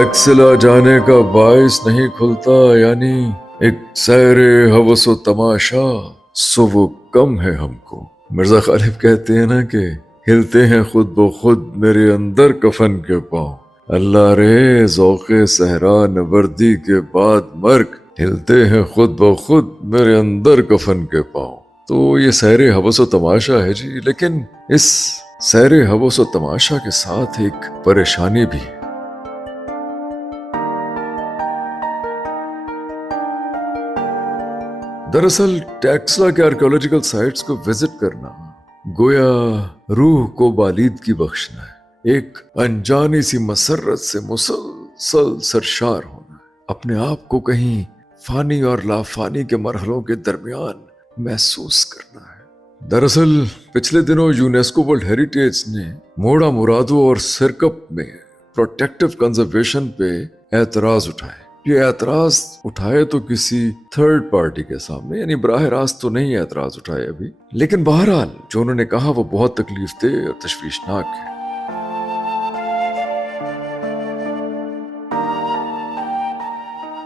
टैक्सिला जाने का बाइस नहीं खुलता, यानी एक सैरे हवसो तमाशा सो वो कम है हमको। मिर्जा गालिब कहते हैं ना कि हिलते हैं खुद ब खुद मेरे अंदर कफन के पाँव। अल्लाह रे ज़ौक़े सहरा नवर्दी के बाद मर्ग, हिलते हैं खुद ब खुद मेरे अंदर कफन के पाँव। तो ये सैरे हवसो तमाशा है जी, लेकिन इस सैरे हवसो तमाशा के साथ एक परेशानी भी है। दरअसल टैक्सला के आर्कियोलॉजिकल साइट्स को विजिट करना गोया रूह को बालीदगी बख्शना है, एक अनजानी सी मसरत से मुसलसल सरशार होना है, अपने आप को कहीं फानी और लाफानी के मरहलों के दरमियान महसूस करना है। दरअसल पिछले दिनों यूनेस्को वर्ल्ड हेरिटेज ने मोड़ा मुरादो और सिरकप में प्रोटेक्टिव कंजर्वेशन पे एतराज उठाए। ये एतराज उठाए तो किसी थर्ड पार्टी के सामने, यानी बराह रास्त तो नहीं एतराज उठाए अभी, लेकिन बहरहाल जो उन्होंने कहा वो बहुत तकलीफ दे और तशवीशनाक है।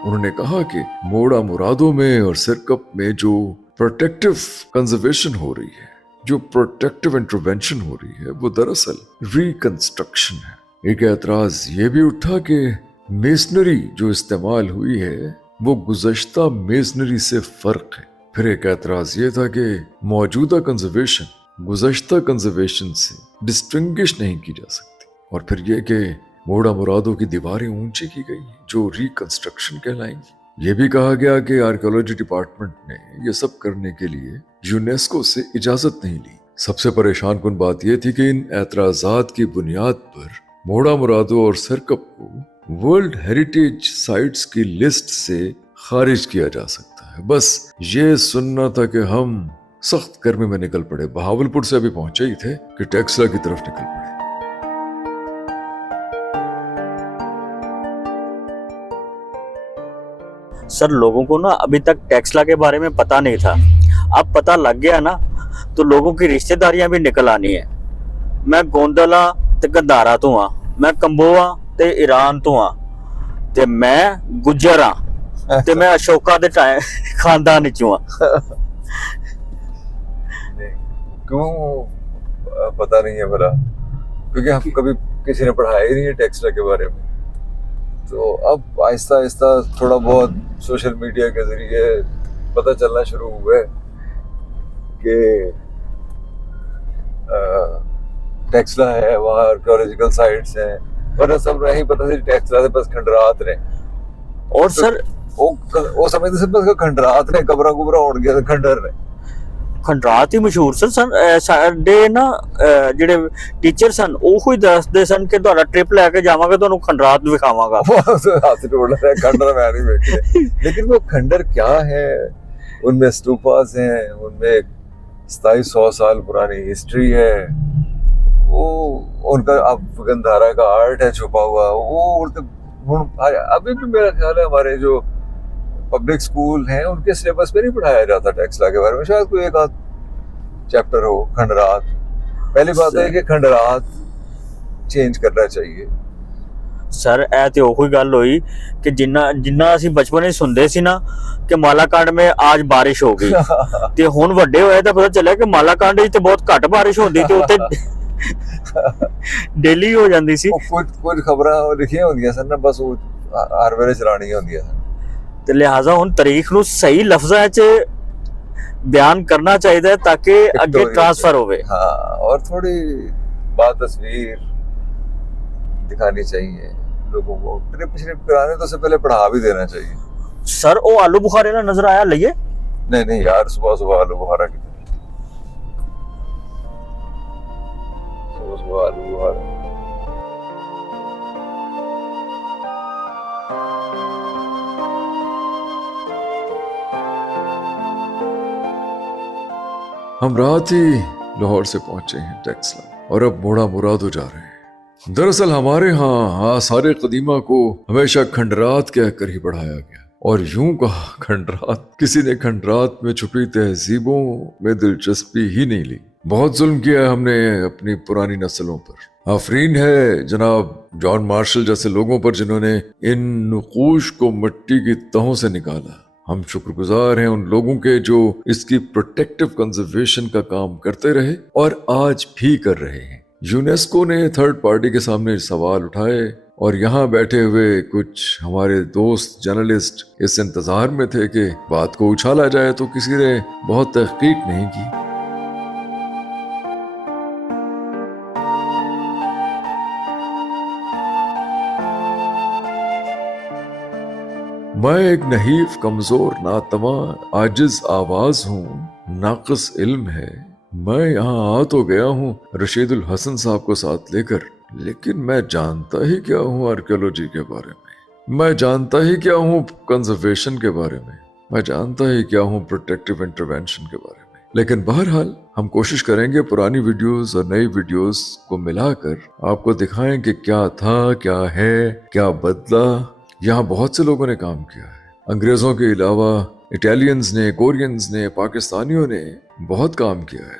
उन्होंने कहा कि मोड़ा मुरादो में और सिरकप में जो प्रोटेक्टिव कंजर्वेशन हो रही है, जो प्रोटेक्टिव इंटरवेंशन हो रही है, वो दरअसल रिकंस्ट्रक्शन है। एक एतराज ये भी उठा कि मेसनरी जो इस्तेमाल हुई है वो गुज़श्ता मेसनरी से फर्क है। फिर एक एतराज ये था कि मौजूदा कंजर्वेशन गुज़श्ता कंजर्वेशन से डिस्टिंग्विश नहीं की जा सकती। और फिर ये कि मोड़ा मुरादो की दीवारें ऊंची की गई जो रिकंस्ट्रक्शन कहलाएंगी। ये भी कहा गया कि आर्कियोलॉजी डिपार्टमेंट ने ये सब करने के लिए यूनेस्को से इजाजत नहीं ली। सबसे परेशान कुन बात यह थी कि इन एतराजात की बुनियाद पर मोड़ा मुरादो और सिरकप को वर्ल्ड हेरिटेज साइट्स की लिस्ट से खारिज किया जा सकता है। बस ये सुनना था कि हम सख्त गर्मी में निकल पड़े। बहावलपुर से अभी पहुंचे ही थे कि टैक्सला की तरफ निकल पड़े। सर लोगों को ना अभी तक टैक्सला के बारे में पता नहीं था, अब पता लग गया ना तो लोगों की रिश्तेदारियां भी निकल आनी है। मैं गोंदला ते गंधारा तो हाँ, मैं कंबोआ ते ईरान तो हाँ, ते मैं गुज्जर हाँ, ते मैं अशोका दे खानदान चो हाँ। क्यों पता नहीं है भला? क्योंकि हम कभी किसी ने पढ़ाया ही नहीं है टैक्सला के बारे में। तो अब आहिस्ता आहिस्ता थोड़ा बहुत सोशल मीडिया के जरिए पता चलना शुरू हुआ है कि टैक्सला है, वहाँ आर्कियोलॉजिकल साइट्स हैं, पर सब नहीं पता थी टैक्सला से बस खंडरात ने। और सर वो समझते से बस खंडरात ने, कबरा कुबरा उड़ गया खंडर ने। खंडरात ही मशहूर सर साडे ना ਜਿਹੜੇ टीचर सन ਉਹ ਹੀ ਦੱਸਦੇ ਸਨ ਕਿ ਤੁਹਾਡਾ ट्रिप लेके जावांगा ਤੁਹਾਨੂੰ खंडरात दिखावांगा। हाथ टोड़ रहा है खंडर में नहीं देखे। लेकिन वो खंडर क्या है? उनमें स्तूपास हैं, उनमें 2700 साल पुरानी हिस्ट्री है, वो उनका अब गंधारा का आर्ट है छुपा हुआ। वो अभी भी मेरा ख्याल है हमारे जो पब्लिक स्कूल हैं उनके सिलेबस में नहीं पढ़ाया जाता टैक्सला के बारे में। शायद कोई एक आध चैप्टर हो खंडरात। पहली बात है कि खंडरात चेंज करना चाहिए। सर ਇਹ ਤੇ ਉਹੀ ਗੱਲ ਹੋਈ ਕਿ ਜਿੰਨਾ ਅਸੀਂ ਬਚਪਨ ਵਿੱਚ ਸੁਣਦੇ ਸੀ ਨਾ ਕਿ ਮਾਲਾਕਾਂਡ में आज बारिश हो गई ਤੇ ਹੁਣ ਵੱਡੇ ਹੋਏ ਤਾਂ ਪਤਾ ਚੱਲਿਆ ਕਿ ਮਾਲਾਕਾਂਡ ਵਿੱਚ ਤੇ ਬਹੁਤ ਘੱਟ ਬਾਰਿਸ਼ ਹੁੰਦੀ ਤੇ ਉੱਤੇ डेली हो जाती सी। कुछ खबरां लिखियां होंदियां सन ना, बस वो हर वेले चलानियां होंदियां सन। ਤੇ ਲਿਹਾਜ਼ਾ ਹੁਣ ਤਾਰੀਖ ਨੂੰ ਸਹੀ ਲਫ਼ਜ਼ਾਂ 'ਚ बयान करना चाहिए ताकि आगे ट्रांसफर होवे। हाँ, और थोड़ी बात तस्वीर दिखानी चाहिए लोगों को। ट्रिप कराने तो से पहले पढ़ा भी देना चाहिए। सर वो आलू बुखारे ना नजर आया लइए? नहीं यार, सुबह सुबह आलू बुखारा की सुबह आलू बुखारा। हम रात ही लाहौर से पहुंचे हैं टैक्सला और अब मोड़ा मुरादो जा रहे हैं। दरअसल हमारे यहाँ आसारे कदीमा को हमेशा खंडरात कहकर ही बढ़ाया गया, और यूं कहा खंडरात, किसी ने खंडरात में छुपी तहजीबों में दिलचस्पी ही नहीं ली। बहुत जुल्म किया हमने अपनी पुरानी नस्लों पर। आफरीन है जनाब जॉन मार्शल जैसे लोगों पर जिन्होंने इन नकूश को मिट्टी की तहों से निकाला। हम शुक्रगुजार हैं उन लोगों के जो इसकी प्रोटेक्टिव कंजर्वेशन का काम करते रहे और आज भी कर रहे हैं। यूनेस्को ने थर्ड पार्टी के सामने सवाल उठाए और यहाँ बैठे हुए कुछ हमारे दोस्त जर्नलिस्ट इस इंतजार में थे कि बात को उछाला जाए, तो किसी ने बहुत तहकीक नहीं की। मैं एक नहीफ, कमजोर, नातवा, आजिज आवाज हूँ, नाक़िस इल्म है। मैं यहाँ आ तो गया हूँ रशीदुल हसन साहब को साथ लेकर, लेकिन मैं जानता ही क्या हूँ आर्कियोलॉजी के बारे में, मैं जानता ही क्या हूँ कंजर्वेशन के बारे में, मैं जानता ही क्या हूँ प्रोटेक्टिव इंटरवेंशन के बारे में। लेकिन बहरहाल हम कोशिश करेंगे पुरानी वीडियोस और नई वीडियोस को मिलाकर आपको दिखाएं कि क्या था, क्या है, क्या बदला। यहाँ बहुत से लोगों ने काम किया है, अंग्रेजों के अलावा इटालियंस ने, कोरियंस ने, पाकिस्तानियों ने बहुत काम किया है।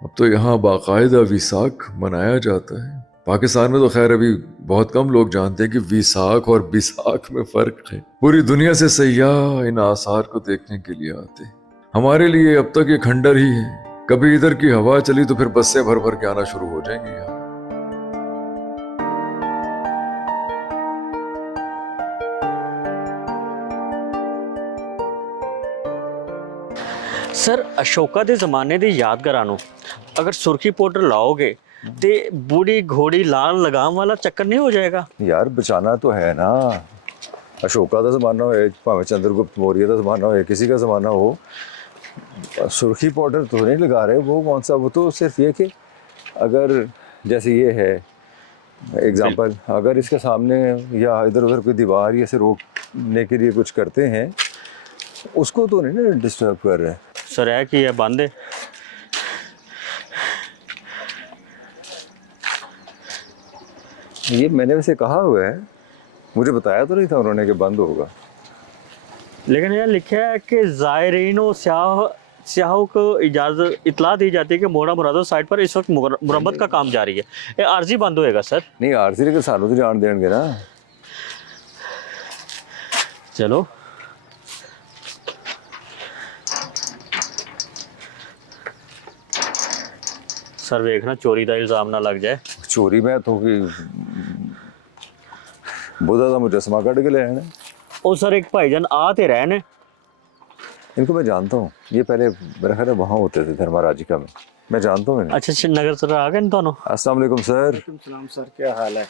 अब तो यहाँ बाकायदा विसाख मनाया जाता है। पाकिस्तान में तो खैर अभी बहुत कम लोग जानते हैं कि विसाख और बिसाख में फर्क है। पूरी दुनिया से सयाह इन आसार को देखने के लिए आते हैं। हमारे लिए अब तक ये खंडर ही है। कभी इधर की हवा चली तो फिर बसें भर भर के आना शुरू हो जाएंगी यहाँ। सर अशोका दे जमाने दी यादगारां नूं अगर सुर्खी पाउडर लाओगे ते बूढ़ी घोड़ी लाल लगाम वाला चक्कर नहीं हो जाएगा? यार बचाना तो है ना। अशोका का जमाना हो, भावे चंद्रगुप्त मौर्य का जमाना हो, किसी का जमाना हो, सुर्खी पाउडर तो नहीं लगा रहे। वो कौन सा, वो तो सिर्फ ये कि अगर जैसे ये है एग्जाम्पल, अगर इसके सामने या इधर उधर कोई दीवार या से रोकने के लिए कुछ करते हैं, उसको तो नहीं ना डिस्टर्ब कर रहे हैं। सर है कि है बंद है। ये मैंने वैसे कहा हुआ है, मुझे बताया तो नहीं था उन्होंने कि बंद होगा। लेकिन यह लिखा है कि ज़ायरीन और सियाहों को इजाज़त इतला दी जाती है कि मोड़ा मुरादो साइड पर इस वक्त मुरम्मत का काम जारी है। ये आर्जी बंद होएगा सर? नहीं आरसी लेकिन सानू तो जान देंगे ना। चलो सर देखना चोरी का इल्जाम ना लग जाए। चोरी में तो कि बुधा का मुजस्मा कट के ले आने। ओ सर एक भाईजान आते रहे ने, इनको मैं जानता हूँ, ये पहले मेरा ख्याल है वहाँ होते थे धर्माराजिका में, मैं जानता हूँ इन्हें। अच्छा नगर सर आ गए दोनों। अस्सलाम वालेकुम सर। सलाम सर, क्या हाल है?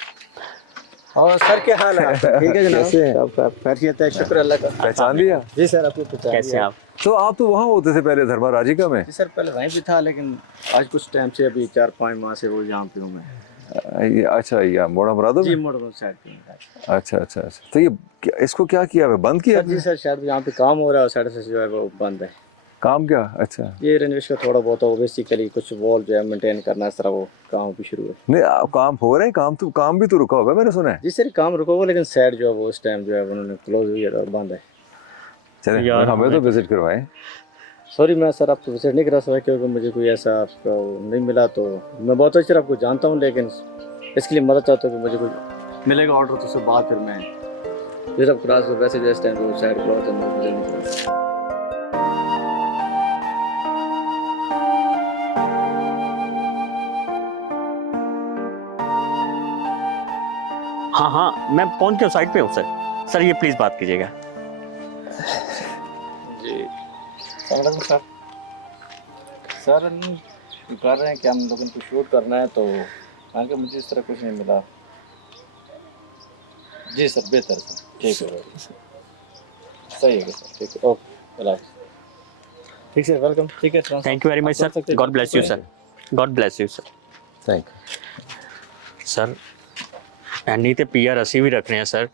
और सर क्या हाल है? ठीक है जनाब, सब खैरियत है, शुक्र अल्लाह का। पहचान लिया? जी सर, आपको पहचान कैसे लिया। आप? तो आप तो वहाँ होते थे पहले धर्माराजिका में? जी सर, पहले वहीं भी था, लेकिन आज कुछ टाइम से अभी 4-5 माह से वो यहाँ पे हूँ मैं। अच्छा, ये मोड़ा मुरादो जी में? मोड़ रोड साइड पे। अच्छा अच्छा अच्छा। तो ये इसको क्या किया है, बंद किया सर जी सर, शायद यहाँ पे काम हो रहा है, साइड से जो है वो बंद है। काम क्या? अच्छा ये रेनोवेशन का थोड़ा बहुत हो, बेसिकली कुछ वॉल जो है मेंटेन करना, इस तरह वो काम भी शुरू है। नहीं काम हो रहे हैं, काम भी तो रुका होगा मैंने सुना है। जी सर, काम रुका हुआ, लेकिन साइड जो है वो इस टाइम जो है उन्होंने क्लोज हुई है और बंद है। चले यार, हमें तो विजिट करवाएं। सॉरी मैं सर आपको विजिट नहीं करा सका क्योंकि मुझे कोई ऐसा आपका नहीं मिला। तो मैं बहुत अच्छी तरह आपको जानता हूँ, लेकिन इसके लिए मदद चाहता हूँ कि मुझे कोई मिलेगा ऑर्डर, तो उसके बाद फिर मैं रिजर्व क्लास वैसे जो इस टाइम वो साइड क्लॉथ है मुझे नहीं पता। हाँ हाँ मैं पहुंच गया साइड पे हूँ सर। सर ये प्लीज बात कीजिएगा। जी सर, सर कर रहे हैं कि हम लोगों को शूट करना है, तो आगे मुझे इस तरह कुछ नहीं मिला। जी सर, बेहतर सर, ठीक है सही है सर, ठीक है, ओके ठीक सर, वेलकम। ठीक है, thank you very much sir, God bless you sir, God bless you sir. Thank sir any ते पीआर ਅਸੀਂ भी रख रहे हैं सर।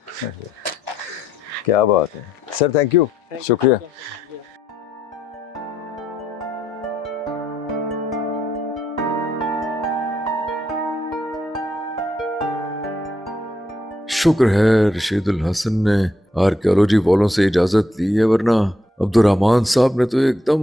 क्या बात है सर, थैंक यू, शुक्रिया। शुक्र है रशीदुल हसन ने आर्कियोलॉजी वालों से इजाजत ली है, वरना अब्दुर्रहमान साहब ने तो एकदम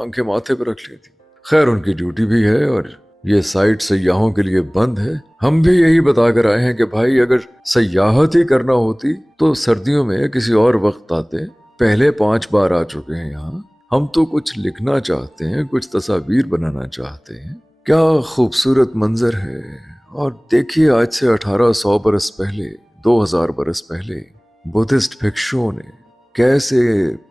आंखें माथे पर रख ली थी। खैर उनकी ड्यूटी भी है और ये साइट सयाहों के लिए बंद है। हम भी यही बताकर आए हैं कि भाई अगर सयाहत ही करना होती तो सर्दियों में किसी और वक्त आते। पहले 5 बार आ चुके हैं यहाँ। हम तो कुछ लिखना चाहते हैं, कुछ तस्वीर बनाना चाहते हैं। क्या खूबसूरत मंजर है। और देखिए आज से 1800 बरस पहले, 2000 बरस पहले बुद्धिस्ट भिक्षुओं ने कैसे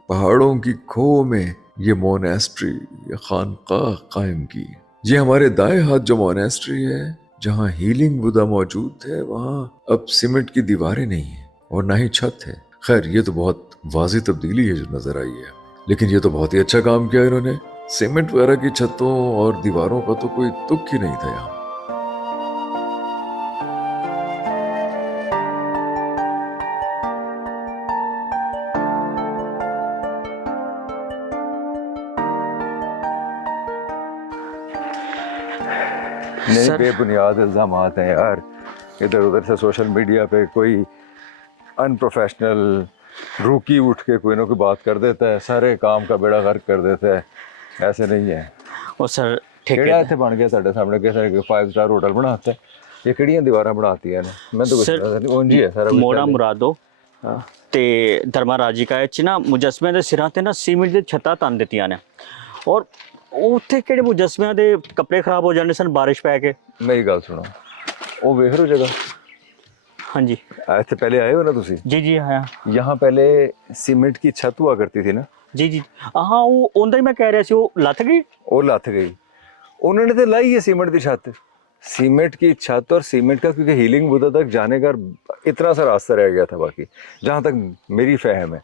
पहाड़ों की खो में ये मोनेस्ट्री या खानकाह कायम की। ये हमारे दाएं हाथ जो मोनेस्ट्री है, जहाँ हीलिंग बुद्धा मौजूद है, वहाँ अब सीमेंट की दीवारें नहीं है और ना ही छत है। खैर ये तो बहुत वाज़ी तब्दीली है जो नजर आई है, लेकिन ये तो बहुत ही अच्छा काम किया इन्होंने। सीमेंट वगैरह की छतों और दीवारों का तो कोई तुक ही नहीं था यहाँ। नहीं, सर- बेबुनियाद इल्जाम हैं यार। इधर उधर से सोशल मीडिया पे कोई अनप्रोफेशनल रूकी उठ के कोई ना कोई बात कर देता है, सारे काम का बेड़ा गर्क कर देता है। ऐसे नहीं है। ਉਹ ਸਰ ਕਿਹੜਾ ਠੇਕੇ ਇੱਥੇ ਬਣ ਗਿਆ ਸਾਡੇ ਸਾਹਮਣੇ ਕਿਸੇ ਨੇ 5 ਸਟਾਰ ਹੋਟਲ ਬਣਾਤਾ। ਇਹ ਕਿਹੜੀਆਂ ਦੀਵਾਰਾਂ ਬਣਾਤੀਆਂ ਨੇ? ਮੈਂ ਤਾਂ ਕੁਝ ਸਰ, ਪਤਾ ਨਹੀਂ। ਉਂਝ ਹੀ ਹੈ ਸਾਰਾ ਕੁਝ ਮੋੜਾ ਪਹਿਲੇ। ਮੁਰਾਦੋ ਤੇ ਧਰਮਾ ਰਾਜਿਕਾ ਚ ਨਾ ਮੁਜਸਮਿਆਂ ਦੇ ਸਿਰਾਂ ਤੇ ਨਾ ਸੀਮਿੰਟ ਦੇ ਛੱਤਾਂ ਤੰਨ ਦਿੱਤੀਆਂ ਨੇ। ਔਰ ਉੱਥੇ ਕਿਹੜੇ ਮੁਜਸਮਿਆਂ ਦੇ ਕੱਪੜੇ ਖਰਾਬ ਹੋ ਜਾਂਦੇ ਸਨ ਬਾਰਿਸ਼ ਪੈ ਕੇ। ਮੇਰੀ ਗੱਲ ਸੁਣੋ, ਉਹ ਵੇਖ ਰਹੇ ਹੋ ਜਗ੍ਹਾ? ਹਾਂਜੀ ਇੱਥੇ ਪਹਿਲੇ ਆਏ ਹੋ ਨਾ ਤੁਸੀਂ? ਜੀ ਜੀ ਹਾਂ यहाँ पहले सीमेंट की छत हुआ करती थी ना, ਜੀ ਜੀ ਹਾਂ ਉਹ ਉਹਦਾ ਹੀ ਮੈਂ ਕਹਿ ਰਿਹਾ ਸੀ ਉਹ ਲੱਥ ਗਈ। वो लथ गई। उन्होंने तो लाई है सीमेंट की छत। सीमेंट की छत और सीमेंट का, क्योंकि हीलिंग बुद्धा तक जाने का इतना सा रास्ता रह गया था बाकी, जहाँ तक मेरी फहम है।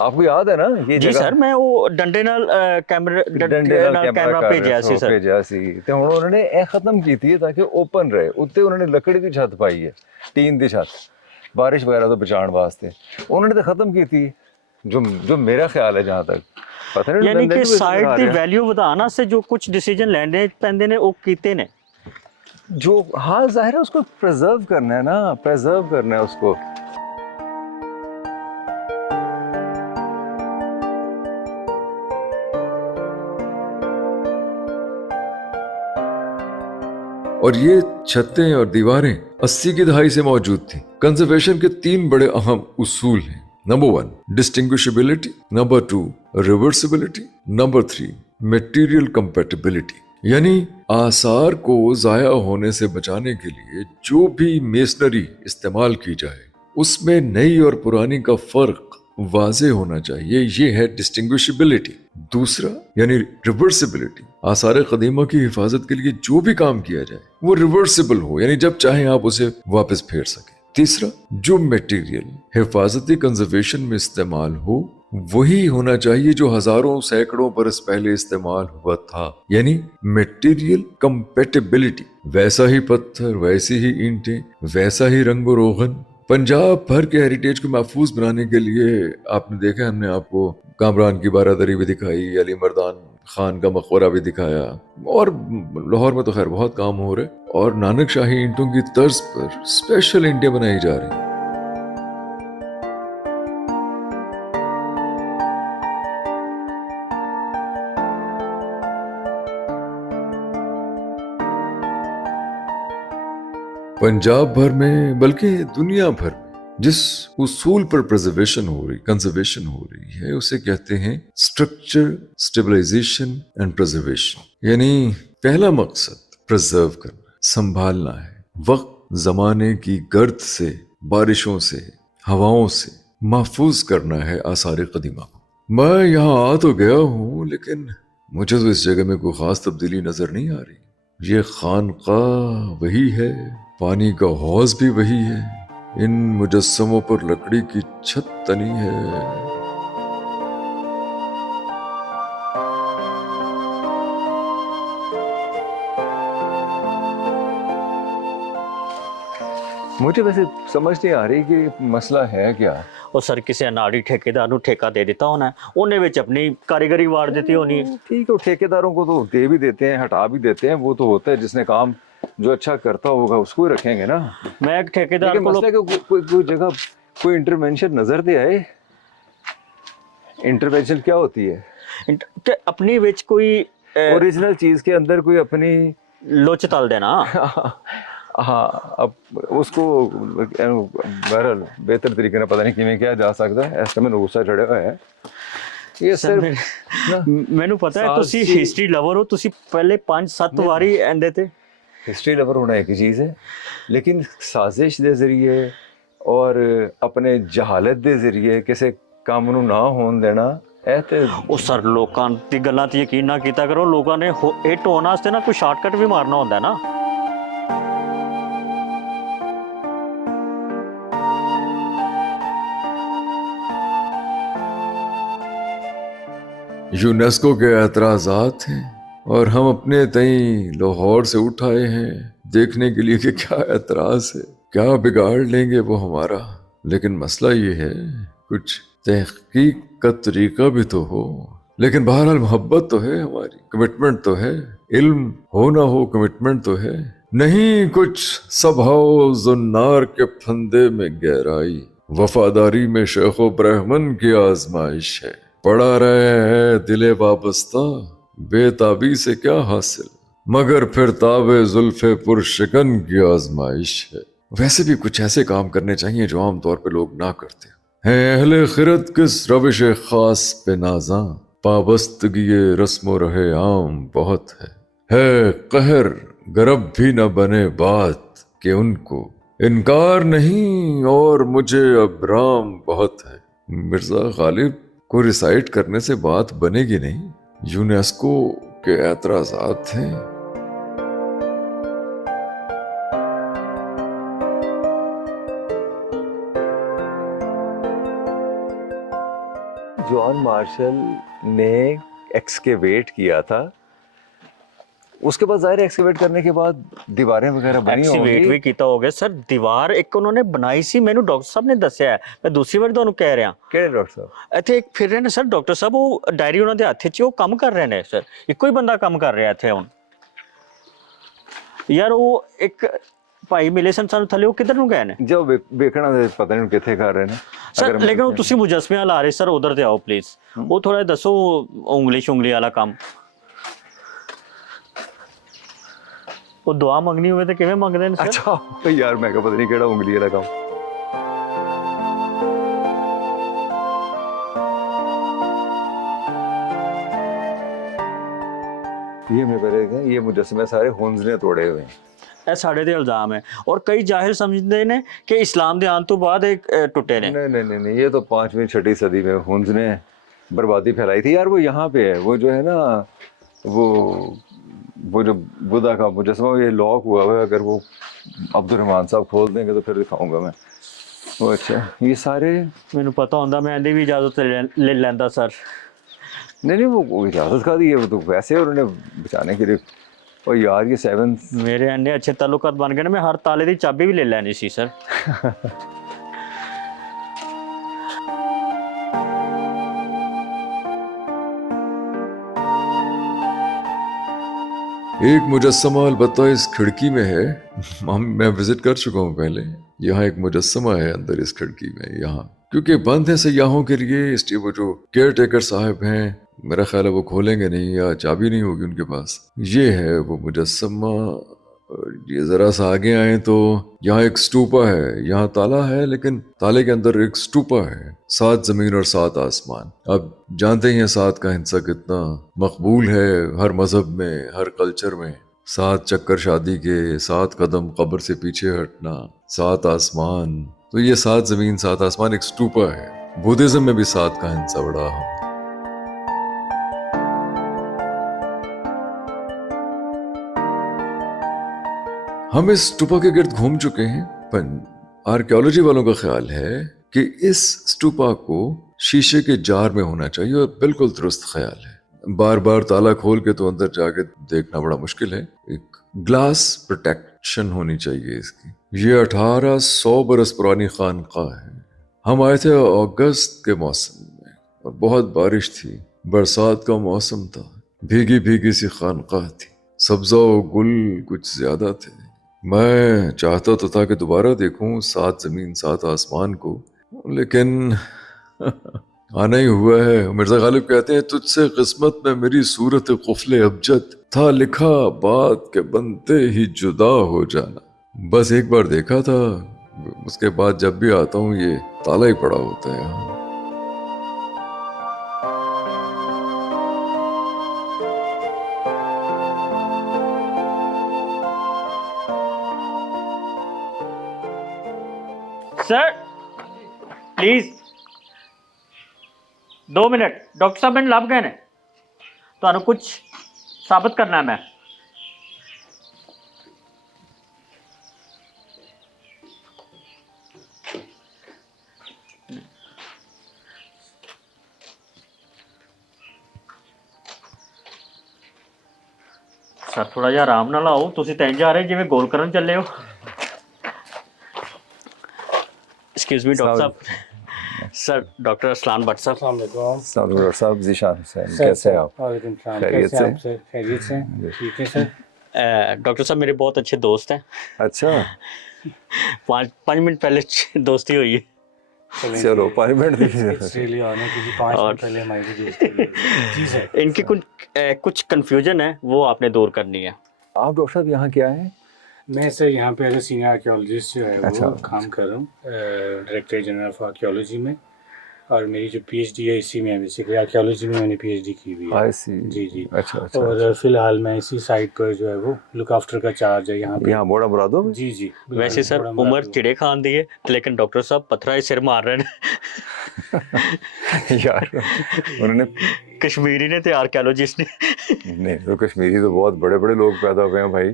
आपको याद है ना ये ਜੀ जगह? ਸਰ ਮੈਂ ਉਹ ਡੰਡੇ ਨਾਲ ਕੈਮਰਾ डंडे नाल ਕੈਮਰਾ कर ਭੇਜਿਆ ਸੀ ਸਰ। भेजा सी ते हुण उन्होंने ए खत्म की थी ताकि ओपन रहे। उत्ते उन्होंने लकड़ी की छत पाई है, टीन की छत, बारिश वगैरह तो बचाने वास्ते। उन्होंने तो खत्म की थी, जो मेरा ख्याल है जहाँ तक। पता नहीं ਯਾਨੀ डंडे ਕਿ भी वैसे ਸਾਈਟ बना ਦੀ रहे हैं। ਵੈਲਿਊ ਵਧਾਉਣ ਵਾਸਤੇ ਜੋ ਕੁਝ ਡਿਸੀਜਨ ਲੈਣੇ ਪੈਂਦੇ ਨੇ ਉਹ ਕੀਤੇ ਨੇ। जो हाँ जाहिर है उसको प्रिजर्व करना है ना, प्रिजर्व करना है उसको। और ये छतें और दीवारें 80 की दहाई से मौजूद थी। कंजर्वेशन के 3 बड़े अहम उसूल हैं। Number 1 distinguishability, number 2 reversibility, number 3 material compatibility. यानी आसार को जाया होने से बचाने के लिए जो भी मेसनरी इस्तेमाल की जाए उसमें नई और पुरानी का फर्क वाजे होना चाहिए। ये है डिस्टिंग्विशबिलिटी। दूसरा यानी रिवर्सिबिलिटी, आसार कदीमा की हिफाजत के लिए जो भी काम किया जाए वो रिवर्सिबल हो, यानी जब चाहें आप उसे वापस फेर सकें। तीसरा, जो मटेरियल हिफाजती कंजर्वेशन में इस्तेमाल हो वही होना चाहिए जो हजारों सैकड़ों बरस पहले इस्तेमाल हुआ था, यानी मटेरियल कंपैटिबिलिटी। वैसा ही पत्थर, वैसी ही ईंटें, वैसा ही रंग और रोगन। पंजाब भर के हेरिटेज को महफूज बनाने के लिए आपने देखा, हमने आपको कामरान की बारादरी भी दिखाई, अली मर्दान खान का मकबरा भी दिखाया, और लाहौर में तो खैर बहुत काम हो रहा है। और नानक शाही ईंटों की तर्ज पर स्पेशल ईंटें बनाई जा रही हैं। पंजाब भर में बल्कि दुनिया भर में जिस उसूल पर प्रिजर्वेशन हो रही, कंजर्वेशन हो रही है, उसे कहते हैं स्ट्रक्चर, स्टेबलाइजेशन एंड प्रिजर्वेशन। यानी पहला मकसद प्रिजर्व करना, संभालना है। वक्त जमाने की गर्द से, बारिशों से, हवाओं से महफूज करना है आसार कदीमा को। मैं यहाँ आ तो गया हूँ, लेकिन मुझे तो इस जगह में कोई खास तब्दीली नजर नहीं आ रही। ये खानकाह वही है, पानी का हौज भी वही है, इन मुजस्समों पर लकड़ी की छत तनी है। मुझे वैसे समझ नहीं आ रही कि मसला है क्या। ਉਹ ਸਰ ਕਿਸੇ ਅਨਾੜੀ ਠੇਕੇਦਾਰ ਨੂੰ ਠੇਕਾ ਦੇ ਦਿੱਤਾ ਹੋਣਾ, ਉਹਨੇ ਵਿੱਚ ਆਪਣੀ ਕਾਰੀਗਰੀ ਵਾੜ ਦਿੱਤੀ ਹੋਣੀ ਹੈ। ठीक है, ठेकेदारों को तो दे भी देते हैं, हटा भी देते हैं, वो तो होता है। जिसने काम जो अच्छा करता होगा उसको ही रखेंगे ना। ਮੈਂ ਇੱਕ ਠੇਕੇਦਾਰ लेकिन ਕੋਲੋਂ मसला है कि कोई जगह कोई इंटरवेंशन नजर दे आए। इंटरवेंशन क्या होती है? ਤੇ ਆਪਣੀ ਵਿੱਚ ਕੋਈ ओरिजिनल चीज के अंदर कोई अपनी लोच तल देना। हाँ, अब उसको बहरहाल बेहतर तरीके ਨਾਲ ਪਤਾ ਨਹੀਂ ਕਿਵੇਂ ਕਿਹਾ ਜਾ ਸਕਦਾ ਹੈ। ਇਸ ਟਾਈਮ ਗੁੱਸਾ ਚੜਿਆ ਹੋਇਆ ਹੈ। ਇਹ ਸਰ ਸਿਰਫ ਮੈਨੂੰ ਪਤਾ ਹੈ ਤੁਸੀਂ ਸਾਜ਼ੀ- ਹਿਸਟਰੀ ਲਵਰ ਹੋ, ਤੁਸੀਂ ਪਹਿਲੇ 5-7 ਵਾਰੀ ਇਹਦੇ ਤੇ हिस्ट्री लवर होना एक चीज़ है, लेकिन साजिश के जरिए और अपने जहालत के जरिए किसी काम ਨੂੰ ਨਾ ਹੋਣ ਦੇਣਾ ਇਹ ਤੇ ਉਹ ਸਰ ਲੋਕਾਂ ਦੀ ਗੱਲਾਂ ਤੇ ਯਕੀਨ ਨਾ ਕੀਤਾ ਕਰੋ। ਲੋਕਾਂ ਨੇ ਹਿੱਟ ਹੋਣ ਵਾਸਤੇ ਨਾ ਕੋਈ ਸ਼ਾਰਟਕਟ ਵੀ ਮਾਰਨਾ ਹੁੰਦਾ ਨਾ। यूनेस्को के एतराज़ात हैं और हम अपने तई लाहौर से उठ आए हैं देखने के लिए कि क्या एतराज़ है, क्या बिगाड़ लेंगे वो हमारा। लेकिन मसला ये है कुछ तहकीक का तरीका भी तो हो। लेकिन बहरहाल मोहब्बत तो है हमारी, कमिटमेंट तो है, इल्म हो ना हो कमिटमेंट तो है। नहीं कुछ सबहाओ जुन्नार के फंदे में गहराई, वफादारी में शेखो ब्राह्मण की आजमाइश है। पड़ा रहे हैं दिले वाबस्ता, बेताबी से क्या हासिल, मगर फिर ताबे जुल्फे पुरशिकन की आजमाइश है। वैसे भी कुछ ऐसे काम करने चाहिए जो आम तौर पे लोग ना करते हैं। अहले खिरत किस रविश खास पे नाजा, पाबस्तगी रस्म रहे आम बहुत है कहर गरब भी न बने बात कि उनको इनकार नहीं और मुझे अब राम बहुत है। मिर्जा गालिब को रिसाइट करने से बात बनेगी नहीं, यूनेस्को के एतराज़ात हैं। जॉन मार्शल ने एक्सकेवेट किया था, उसके बाद जाहिर एक्सकेवेट करने के बाद दीवारें वगैरह बनी ਐਕਸੀਵੇਟ होंगी। ਵੀ ਕੀਤਾ ਹੋਗਾ ਸਰ। ਦੀਵਾਰ ਇੱਕ ਉਹਨਾਂ ਨੇ ਬਣਾਈ ਸੀ, ਮੈਨੂੰ ਡਾਕਟਰ ਸਾਹਿਬ ਨੇ ਦੱਸਿਆ ਹੈ। ਮੈਂ ਦੂਸਰੀ ਵਾਰ ਤੁਹਾਨੂੰ ਕਹਿ ਰਿਹਾ ਕਿਹੜੇ ਡਾਕਟਰ ਸਾਹਿਬ? ਇੱਥੇ ਇੱਕ ਫਿਰ ਰਹੇ ਨੇ ਸਰ ਡਾਕਟਰ ਸਾਹਿਬ, ਉਹ ਡਾਇਰੀ ਉਹਨਾਂ ਦੇ ਹੱਥ 'ਚ, ਉਹ ਕੰਮ ਕਰ ਰਹੇ ਨੇ ਸਰ। ਇੱਕੋ ਹੀ ਬੰਦਾ ਕੰਮ ਕਰ ਰਿਹਾ ਇੱਥੇ ਹੁਣ। ਯਾਰ ਉਹ ਇੱਕ ਭਾਈ ਮਿਲੇ ਸਨ ਸਾਨੂੰ ਥੱਲੇ, ਉਹ ਕਿੱਧਰ ਨੂੰ ਗਏ ਨੇ ਜੋ ਵੇਖਣਾ ਦੇ ਪਤਾ ਨਹੀਂ ਕਿੱਥੇ ਕਰ ਰਹੇ ਨੇ ਸਰ। ਲੇਕਿਨ ਉਹ ਤੁਸੀਂ ਮੁਜੱਸਮੇ ਲਾ ਰਹੇ ਸਰ, ਉਧਰ ਤੇ ਆਓ ਪਲੀਜ਼। ਉਹ ਥੋੜਾ ਦੱਸੋ ਉਂਗਲੀ ਵਾਲਾ ਕੰਮ। ਉਹ ਦੁਆ ਮੰਗਣੀ ਹੋਵੇ ਤਾਂ ਕਿਵੇਂ ਮੰਗਦੇ ਨੇ ਸਰ? ਅੱਛਾ ਯਾਰ ਮੈਂ ਕਿਹਾ ਪਤਾ ਨਹੀਂ ਕਿਹੜਾ ਉਂਗਲੀ ਵਾਲਾ ਕੰਮ। ये मैं करेगा, ये मुजस्समे सारे हुन्स ने तोड़े हुए हैं। ਇਹ ਸਾਡੇ ਤੇ ਇਲਜ਼ਾਮ ਹੈ ਔਰ ਕਈ ਜ਼ਾਹਿਰ ਸਮਝਦੇ ਨੇ ਕਿ ਇਸਲਾਮ ਦੇ ਆਉਣ ਤੋਂ ਬਾਅਦ ਇਹ ਟੁੱਟੇ ਨੇ। नहीं नहीं नहीं नहीं, ये तो 5वीं 6वीं सदी में हुन्स ने बर्बादी फैलाई थी यार। वो यहाँ पे है, वो जो है ना, वो जो बुद्धा का मुजस्समा ये लॉक हुआ हुआ है, अगर वो अब्दुर्रहमान साहब खोल देंगे तो फिर दिखाऊंगा मैं वो। अच्छा ये सारे ਮੈਨੂੰ ਪਤਾ ਹੁੰਦਾ ਮੈਂ ਇਹਦੀ ਵੀ ਇਜਾਜ਼ਤ ਲੈ ਲੈਂਦਾ ਸਰ। नहीं नहीं, वो इजाज़त का दी है, वो तो वैसे उन्होंने बचाने के लिए। और यार ये 7 ਮੇਰੇ ਇੰਨੇ ਅੱਛੇ ਤਾਲੁਕਾਤ ਬਣ ਗਏ ਨੇ, ਮੈਂ ਹਰ ਤਾਲੇ ਦੀ ਚਾਬੀ ਵੀ ਲੈ ਲੈਣੀ ਸੀ ਸਰ। एक मुजस्समा अलबत्ता इस खिड़की में है। मैं विजिट कर चुका हूँ पहले। यहाँ एक मुजस्समा है अंदर इस खिड़की में, यहाँ क्योंकि बंद है सयाहों के लिए, इसलिए वो जो केयर टेकर साहब हैं मेरा ख्याल है वो खोलेंगे नहीं या चाबी नहीं होगी उनके पास। ये है वो मुजस्समा। ये जरा सा आगे आए तो यहाँ एक स्टूपा है, यहाँ ताला है लेकिन ताले के अंदर एक स्टूपा है। 7 जमीन और 7 आसमान। अब जानते ही हैं 7 का हिस्सा कितना मकबूल है हर मजहब में, हर कल्चर में। 7 चक्कर शादी के, 7 कदम कब्र से पीछे हटना, 7 आसमान। तो ये 7 जमीन 7 आसमान एक स्टूपा है। बुद्धिज्म में भी 7 का हिस्सा बड़ा अहम है। हम इस स्टूपा के गिर्द घूम चुके हैं, पर आर्कियोलॉजी वालों का ख्याल है कि इस स्टूपा को शीशे के जार में होना चाहिए और बिल्कुल दुरुस्त ख्याल है। बार बार ताला खोल के तो अंदर जाके देखना बड़ा मुश्किल है। एक ग्लास प्रोटेक्शन होनी चाहिए इसकी। ये 1800 बरस पुरानी खानकाह है। हम आए थे अगस्त के मौसम में और बहुत बारिश थी, बरसात का मौसम था। भीगी भीगी सी खानकाह थी, सब्जा और गुल कुछ ज्यादा थे। मैं चाहता तो था कि दोबारा देखूं 7 जमीन 7 आसमान को, लेकिन आना ही हुआ है। मिर्जा गालिब कहते हैं तुझसे किस्मत में मेरी सूरत कुफले अबजद था लिखा बात के बनते ही जुदा हो जाना। बस एक बार देखा था, उसके बाद जब भी आता हूँ ये ताला ही पड़ा होता है यहाँ। सर प्लीज 2 मिनट, डॉक्टर साहब मैंने ਲੱਭ ਗਏ ਨੇ, ਤੁਹਾਨੂੰ ਕੁਝ ਸਾਬਤ ਕਰਨਾ ਮੈਂ। ਸਰ ਥੋੜਾ ਜਿਹਾ ਆਰਾਮ ਨਾਲ ਆਓ, ਤੁਸੀਂ ਤਾਂ ਇੰਜ ਆ ਰਹੇ ਜਿਵੇਂ ਗੋਲ ਕਰਨ ਚੱਲੇ ਹੋ। एक्सक्यूज मी डॉक्टर साहब। सर डॉक्टर असलान भट्ट साहब। डॉक्टर साहब ज़ीशान हुसैन, कैसे हैं आप? खैरियत से? खैरियत से, ठीक है सर। डॉक्टर साहब मेरे बहुत अच्छे दोस्त हैं। अच्छा, 5 मिनट पहले दोस्ती हुई है। चलो 5 मिनट दीजिए। पहले हमारी भी दोस्ती हुई है। जी सर। इनकी कुछ कंफ्यूजन है, वो आपने दूर करनी है। आप डॉक्टर साहब यहाँ क्या है? मैं सर यहाँ पे एज ए सीनियर आर्कियोलॉजिस्ट जो है अच्छा। वो काम कर रहा हूँ डायरेक्टर जनरल ऑफ आर्कियोलॉजी में, और मेरी जो पीएचडी है इसी में है, बेसिकली आर्कियोलॉजी में मैंने पीएचडी की हुई है। आई सी। जी जी। अच्छा अच्छा। और फिलहाल मैं इसी साइट पर जो है वो लुक आफ्टर का चार्ज है यहाँ पे। यहाँ मोड़ा मुरादो में? जी जी। वैसे सर बड़ा उम्र मुराद चिड़े खान दी है, लेकिन डॉक्टर साहब पत्थरा ही सिर मार रहे हैं। यार उन्होंने कश्मीरी ने तो आर्कियोलॉजिस्ट ने। नहीं, तो कश्मीरी तो बहुत बड़े बड़े लोग पैदा हुए हैं भाई,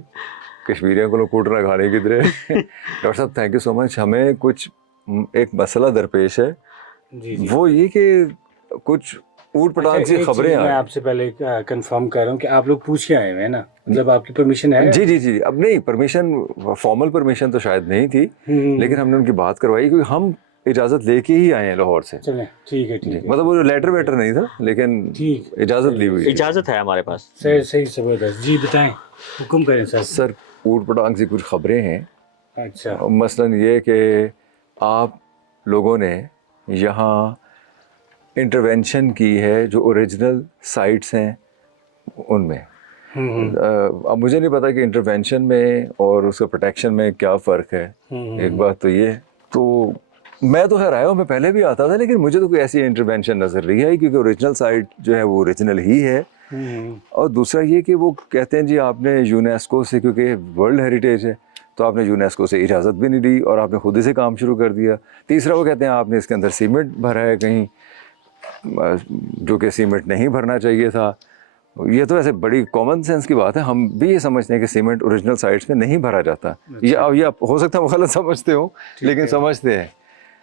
कश्मीरियों को लोग कूटना खाने किधरे। डॉक्टर साहब थैंक यू सो मच। हमें कुछ एक मसला दरपेश है, जी जी। वो ये कि कुछ ऊट पटांग सी एक खबरें चीज़ आ मैं रही। आपसे पहले कंफर्म कर रहा हूँ कि आप लोग पूछ के आए हुए हैं ना, मतलब आपकी परमिशन है? जी जी जी। अब नहीं, परमिशन फॉर्मल परमिशन तो शायद नहीं थी, लेकिन हमने उनकी बात करवाई क्योंकि हम इजाज़त लेके ही आए हैं लाहौर से। चलें ठीक है ठीक है। मतलब वो लेटर वेटर नहीं था, लेकिन ठीक, इजाज़त ली हुई थी। इजाजत है हमारे पास। सही सही ज़बरदस्त। जी बताएं, हुक्म करें सर। सर ऊट पटांग सी कुछ खबरें हैं। अच्छा। मसलन ये कि आप लोगों ने यहाँ इंटरवेंशन की है जो ओरिजिनल साइट्स हैं उनमें। अब मुझे नहीं पता कि इंटरवेंशन में और उसका प्रोटेक्शन में क्या फ़र्क है। एक बात तो ये, तो मैं तो खैर आया हूँ, मैं पहले भी आता था, लेकिन मुझे तो कोई ऐसी इंटरवेंशन नज़र नहीं आई क्योंकि ओरिजिनल साइट जो है वो ओरिजिनल ही है। और दूसरा ये कि वो कहते हैं जी आपने यूनेस्को से, क्योंकि वर्ल्ड हेरिटेज है तो आपने यूनेस्को से इजाज़त भी नहीं दी और आपने खुद ही से काम शुरू कर दिया। तीसरा वो कहते हैं आपने इसके अंदर सीमेंट भरा है कहीं, जो कि सीमेंट नहीं भरना चाहिए था। ये तो ऐसे बड़ी कॉमन सेंस की बात है, हम भी ये समझते हैं कि सीमेंट ओरिजिनल साइट्स में नहीं भरा जाता। ये हो सकता है वो गलत समझते हो, लेकिन समझते हैं।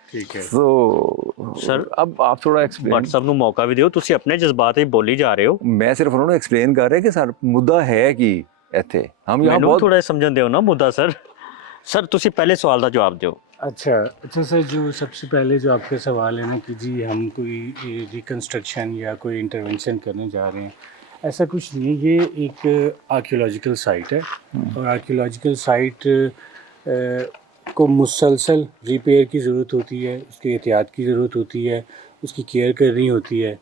ठीक है। तो सर अब आप थोड़ा एक्सप्लेन। भट्ट साहब ਨੂੰ ਮੌਕਾ ਵੀ ਦਿਓ, ਤੁਸੀਂ ਆਪਣੇ ਜਜ਼ਬਾਤ ਹੀ ਬੋਲੀ ਜਾ ਰਹੇ ਹੋ। मैं सिर्फ उन्होंने एक्सप्लेन कर रहे हैं कि सर मुद्दा है कि ਇੱਥੇ हम यहाँ ਮੈਨੂੰ बहुत ਥੋੜਾ ਸਮਝਣ ਦਿਓ ਨਾ ਮੁੱਦਾ ਸਰ। ਸਰ ਤੁਸੀਂ ਪਹਿਲੇ ਸਵਾਲ ਦਾ ਜਵਾਬ ਦਿਓ। अच्छा सर, जो सबसे पहले जो आपका सवाल है ना कि जी हम कोई रिकन्स्ट्रक्शन या कोई इंटरवेंशन करने जा रहे हैं, ऐसा कुछ नहीं है। ये एक आर्कियोलॉजिकल साइट है और आर्कियोलॉजिकल साइट को मुसलसल रिपेयर की ज़रूरत होती है, उसकी एहतियात की ज़रूरत होती है, उसकी केयर करनी होती है।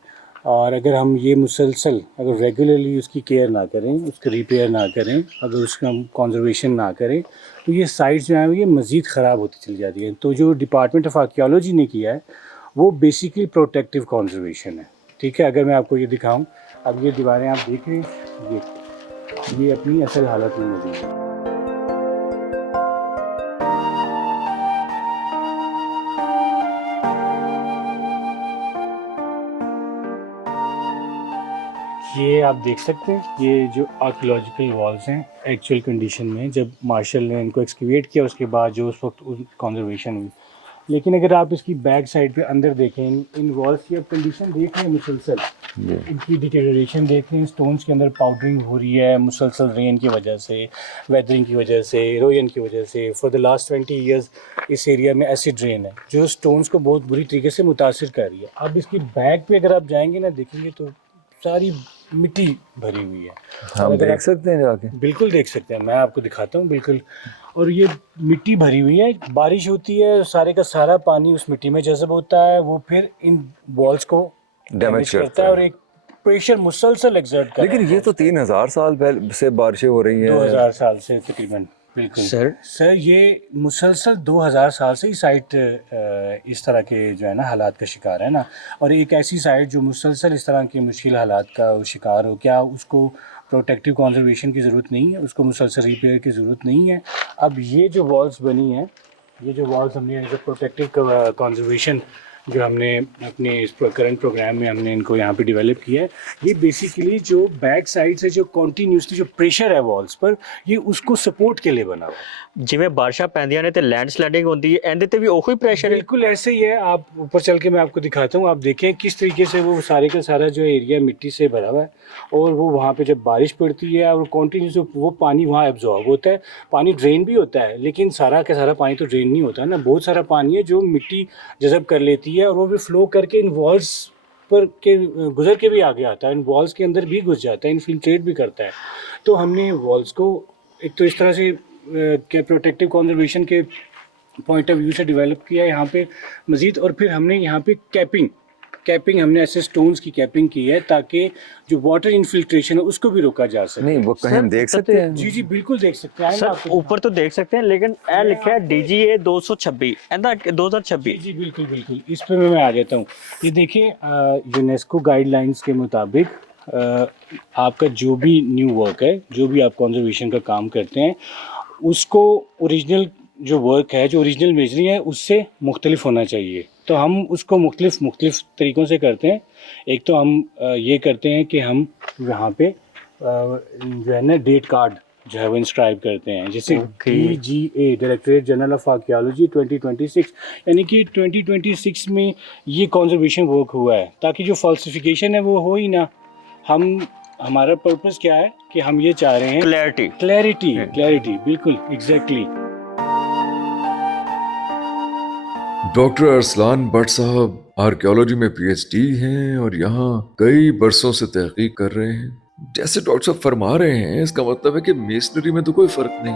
और अगर हम ये मुसलसल अगर रेगुलरली उसकी केयर ना करें, उसका रिपेयर ना करें, अगर उसका कंजर्वेशन ना करें, तो ये साइट्स जो हैं ये मज़ीद ख़राब होती चली जाती हैं। तो जो डिपार्टमेंट ऑफ आर्कियोलॉजी ने किया है वो बेसिकली प्रोटेक्टिव कंजर्वेशन है। ठीक है, अगर मैं आपको ये दिखाऊं, अब ये दीवारें आप देख रहे हैं, ये अपनी असल हालत में मौजूद है। ये आप देख सकते हैं, ये जो आर्कियोलॉजिकल वॉल्स हैं एक्चुअल कंडीशन में जब मार्शल ने इनको एक्सकवेट किया उसके बाद जो उस वक्त कंजर्वेशन हुई। लेकिन अगर आप इसकी बैक साइड पे अंदर देखें, इन वॉल्स की अब कंडीशन देख रहे हैं मुसलसल, इनकी डिटेरियोरेशन देख रहे हैं, स्टोन्स के अंदर पाउडरिंग हो रही है मुसलसल रेन की वजह से, वेदरिंग की वजह से, इरोजन की वजह से। फॉर द लास्ट 20 ईयर्स इस एरिया में एसिड रेन है जो स्टोन्स को बहुत बुरी तरीके से मुतासिर कर रही है। अब इसकी बैक पे अगर आप जाएंगे ना, देखेंगे तो सारी मिट्टी भरी हुई है। हम देख सकते हैं जाके? बिल्कुल देख सकते हैं, मैं आपको दिखाता हूँ बिल्कुल। और ये मिट्टी भरी हुई है, बारिश होती है, सारे का सारा पानी उस मिट्टी में जज़ब होता है, वो फिर इन वॉल्स को डैमेज करता है और एक प्रेशर मुसलसल एग्जर्ट कर लेकिन ये तो 3000 साल पहले से बारिशें हो रही हैं। 2000 साल से तकरीबन, बिल्कुल सर ये मुसलसल 2000 साल से ही साइट इस तरह के जो है ना हालात का शिकार है ना, और एक ऐसी साइट जो मुसलसल इस तरह के मुश्किल हालात का शिकार हो, क्या उसको प्रोटेक्टिव कंजर्वेशन की ज़रूरत नहीं है, उसको मुसलसल रिपेयर की ज़रूरत नहीं है। अब ये जो वॉल्स बनी हैं, ये जो वॉल्स हमने एज ए प्रोटेक्टिव कंजर्वेशन जो हमने अपने इस करंट प्रोग्राम में हमने इनको यहाँ पे डेवलप किया है, ये बेसिकली जो बैक साइड से जो कॉन्टीन्यूसली जो प्रेशर है वॉल्स पर, ये उसको सपोर्ट के लिए बना हुआ है। ਜਿਵੇਂ ਬਾਰਿਸ਼ਾਂ ਪੈਂਦੀਆਂ ਨੇ ਤੇ ਲੈਂਡ ਸਲਾਈਡਿੰਗ ਹੁੰਦੀ ਹੈ, ਇਹਦੇ ਤੇ ਵੀ ਉਹੀ ਪ੍ਰੈਸ਼ਰ है। बिल्कुल ऐसे ही है। आप ऊपर चल के मैं आपको दिखाता हूँ, आप देखें किस तरीके से वो सारे का सारा जो एरिया मिट्टी से भरा हुआ है, और वो वहाँ पे जब बारिश पड़ती है और कॉन्टीन्यूस वो पानी वहाँ एब्जॉर्ब होता है। पानी ड्रेन भी होता है, लेकिन सारा का सारा पानी तो ड्रेन नहीं होता है ना, बहुत सारा पानी है जो मिट्टी जज़ब कर लेती है और वो भी फ्लो करके इन वॉल्स पर के गुजर के भी आगे आता है, इन वॉल्स के अंदर भी घुस जाता है, इनफिल्ट्रेट भी करता है। तो हमने वॉल्स को एक तो इस तरह से के प्रोटेक्टिव कंजर्वेशन के पॉइंट ऑफ व्यू से डेवलप किया है यहाँ पे मज़ीद, और फिर हमने यहाँ पे कैपिंग हमने ऐसे स्टोन्स की कैपिंग की है ताकि जो वाटर इनफिल्ट्रेशन है उसको भी रोका जा सके। नहीं वो कहीं हम देख सकते हैं? जी जी बिल्कुल देख सकते हैं सर ऊपर तो देख सकते हैं, लेकिन ए लिखा है DGA 226 ਇਹਦਾ 2026। जी बिल्कुल बिल्कुल, इस पे मैं आ जाता हूँ। ये देखिए यूनेस्को गाइडलाइंस के मुताबिक आपका जो भी न्यू वर्क है, जो भी आप कंजर्वेशन का काम करते हैं, उसको ओरिजिनल जो वर्क है, जो ओरिजिनल मेजरिंग है, उससे मुख्तलिफ होना चाहिए। तो हम उसको मुख्तलिफ तरीक़ों से करते हैं। एक तो हम ये करते हैं कि हम यहाँ पे जो है ना डेट कार्ड जो है वो इंस्क्राइब करते हैं, जैसे DGA directorate general of archaeology 2026, यानी कि 2026 में ये कंजर्वेशन वर्क हुआ है, ताकि जो फॉल्सिफिकेशन है वो हो ही ना। हमारा पर्पस क्या है कि हम ये चाह रहे हैं क्लैरिटी बिल्कुल एग्जैक्टली। डॉक्टर अरसलान भट्ट साहब आर्कियोलॉजी में PhD हैं और यहाँ कई बरसों से तहकीक कर रहे हैं। जैसे डॉक्टर साहब फरमा रहे हैं, इसका मतलब है कि मेसनरी में तो कोई फर्क नहीं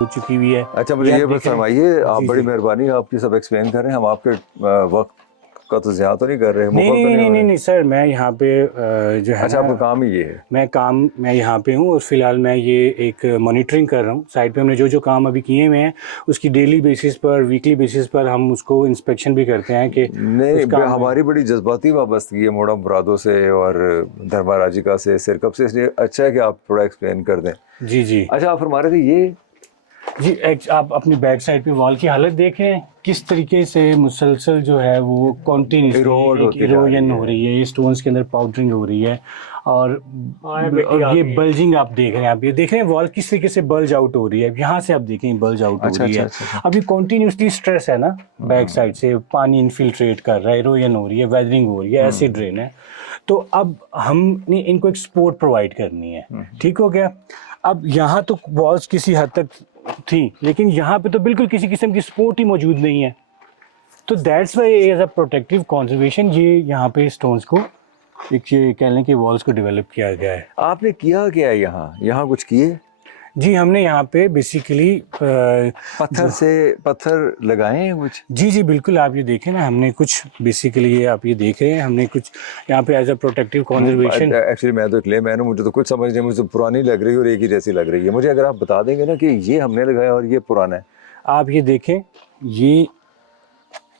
हो चुकी हुई है। अच्छा मुझे ये बस फरमाइए, आप जी, बड़ी जी। मेहरबानी, आप ये सब एक्सप्लेन कर रहे हैं, हम आपके वक्त का तो ज़्यादा तो नहीं कर रहे हैं? नहीं सर, मैं यहाँ पे जो है अच्छा ना, आपका काम ही ये है? मैं यहाँ पे हूँ और फिलहाल मैं ये एक मॉनिटरिंग कर रहा हूँ। साइड पे हमने जो काम अभी किए हुए हैं उसकी डेली बेसिस पर, वीकली बेसिस पर हम उसको इंस्पेक्शन भी करते हैं कि नहीं हमारी बड़ी जज्बाती वाबस्तगी है मोड़ा मुरादों से और धर्मा राजिका से, सिरकप से, इसलिए अच्छा है कि आप थोड़ा एक्सप्लेन कर दें। जी अच्छा आप फरमा रहे थे ये जी, आप अपनी बैक साइड पे वॉल की हालत देखें किस तरीके से मुसलसल जो है वो कॉन्टीन्यूसली इरोजन हो रही है, ये स्टोन्स के अंदर पाउडरिंग हो रही है, और ये बल्जिंग आप देख रहे हैं, आप ये देख रहे हैं वॉल किस तरीके से बल्ज आउट हो रही है। यहाँ से आप देखें बल्ज आउट हो रही है। अभी कॉन्टीन्यूसली स्ट्रेस है ना, बैक साइड से पानी इनफिल्ट्रेट कर रहा है, इरोजन हो रही है, वेदरिंग हो रही है, एसिड ड्रेन है। तो अब हमने इनको एक सपोर्ट प्रोवाइड करनी है, ठीक हो गया। अब यहाँ तो वॉल्स किसी हद तक थी, लेकिन यहाँ पे तो बिल्कुल किसी किस्म की सपोर्ट ही मौजूद नहीं है। तो that's why as a protective conservation ये यहाँ पे स्टोन्स को एक ये कह लें कि वॉल्स को डेवलप किया गया है। आपने किया क्या है यहाँ कुछ किए? जी हमने यहाँ पे बेसिकली पत्थर लगाए हैं कुछ? जी बिल्कुल, आप ये देखें ना, हमने कुछ बेसिकली ये आप ये देख रहे हैं, हमने कुछ यहाँ पे as a protective conservation. Actually मैं तो एक लेमैन हूं, मुझे तो कुछ समझ नहीं, मुझे तो पुरानी लग रही है और एक ही जैसी लग रही है। मुझे अगर आप बता देंगे ना कि ये हमने लगाया और ये पुराना है। आप ये देखें, ये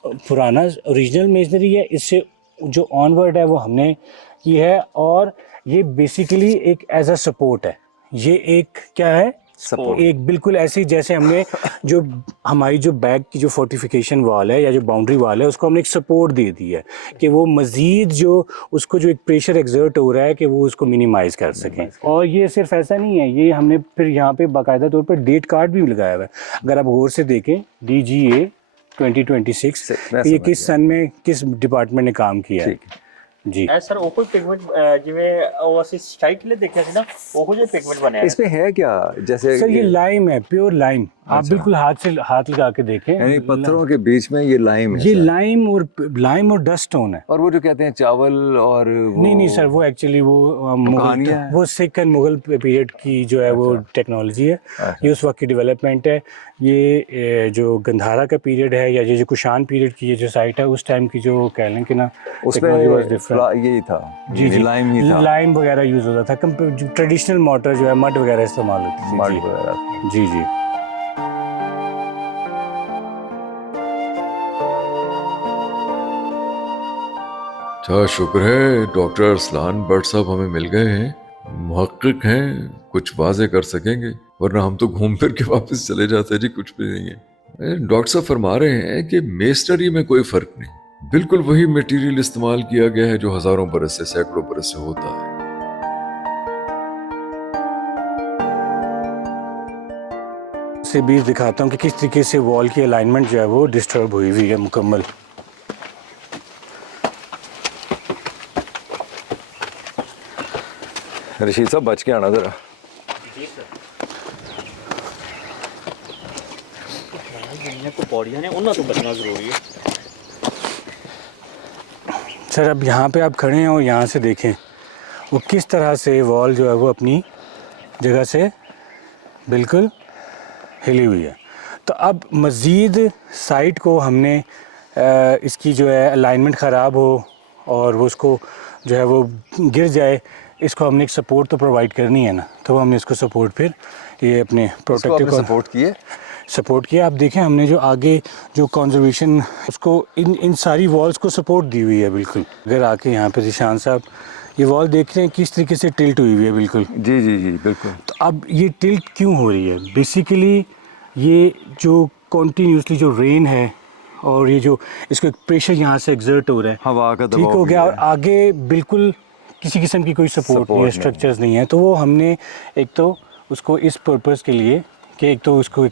पुराना ओरिजिनल मेजनरी है, इससे जो ऑनवर्ड है वो हमने की है, और ये बेसिकली एक एज अ सपोर्ट है। ये एक क्या है, सपोर्ट, एक बिल्कुल ऐसी जैसे हमने जो हमारी जो बैक की जो फोर्टिफिकेशन वाल है या जो बाउंड्री वाल है उसको हमने एक सपोर्ट दे दी है कि वो मज़ीद जो उसको जो एक प्रेशर एक्सर्ट हो रहा है कि वो उसको मिनिमाइज़ कर सकें। और ये सिर्फ ऐसा नहीं है, ये हमने फिर यहाँ पे बाकायदा तौर पर डेट कार्ड भी लगाया हुआ है। अगर आप गौर से देखें DGA 2026 ये किस सन में किस डिपार्टमेंट ने काम किया है। जी ਐ ਸਰ ਉਹ ਕੋਈ ਪਿਗਮੈਂਟ ਜਿਵੇਂ ਉਹ ਅਸੀਂ ਸਟਾਈਕ ਲਈ ਦੇਖਿਆ ਸੀ ਨਾ ਉਹੋ ਜਿਹੇ ਪਿਗਮੈਂਟ ਬਣਿਆ ਹੈ। इसमें है क्या, जैसे सर ये लाइम है, प्योर लाइम। आप अच्छा। बिल्कुल हाथ लगा के देखें, यानी पत्थरों के बीच में ये लाइम है ये सर। लाइम और डस्ट स्टोन है। और वो जो कहते हैं चावल और नहीं सर, वो एक्चुअली वो कहानियाँ हैं। वो सिख एंड मुगल पीरियड की जो है वो टेक्नोलॉजी है, ये उस वक्त की डेवलपमेंट है। ये जो गंधारा का पीरियड है या ये जो कुशान पीरियड की ये जो साइट है उस टाइम की जो कह लें कि ना टेक्नोलॉजी वाज डिफरेंट। यही था, जी जी, लाइम ही था, लाइम वगैरह यूज होता था। ट्रेडिशनल मोटर जो है मड वगैरह इस्तेमाल होती थी। मड वगैरह। जी जी। अच्छा शुक्र है डॉक्टर अरसलान भट्ट साहब हमें मिल गए हैं, मुहक्किक हैं, कुछ वाजे कर सकेंगे, वरना हम तो घूम फिर के वापस चले जाते जी, कुछ भी नहीं है। डॉक्टर साहब फरमा रहे हैं कि मेस्टरी में कोई फर्क नहीं, बिल्कुल वही मटेरियल इस्तेमाल किया गया है जो हजारों बरस से, सैकड़ों बरस से होता है। से भी दिखाता हूँ कि किस तरीके से वॉल की अलाइनमेंट जो है वो डिस्टर्ब हुई हुई है मुकम्मल। रशीद साहब बच के आना जरा। पौड़ियां ने उन्हें तो बचना जरूरी है सर। अब यहाँ पे आप खड़े हैं और यहाँ से देखें वो किस तरह से वॉल जो है वो अपनी जगह से बिल्कुल हिली हुई है। तो अब मज़ीद साइट को हमने इसकी जो है अलाइनमेंट ख़राब हो और वो उसको जो है वो गिर जाए, इसको हमने एक सपोर्ट तो प्रोवाइड करनी है ना, तो हमने इसको सपोर्ट फिर ये अपने प्रोटेक्टिव सपोर्ट किया। आप देखें हमने जो आगे जो कंजर्वेशन उसको इन सारी वॉल्स को सपोर्ट दी हुई है बिल्कुल। अगर आके यहाँ पे जिशान साहब ये वॉल देख रहे हैं किस तरीके से टिल्ट हुई हुई है बिल्कुल। जी जी जी बिल्कुल। तो अब ये टिल्ट क्यों हो रही है? बेसिकली ये जो कॉन्टीन्यूसली जो रेन है और ये जो इसको एक प्रेशर यहाँ से एग्जर्ट हो रहा है, हवा का दबाव ठीक हो भी गया, है। और आगे बिल्कुल किसी किस्म की कोई सपोर्ट नहीं है, स्ट्रक्चर्स नहीं है। तो वो हमने एक तो उसको इस पर्पस के लिए कि एक तो उसको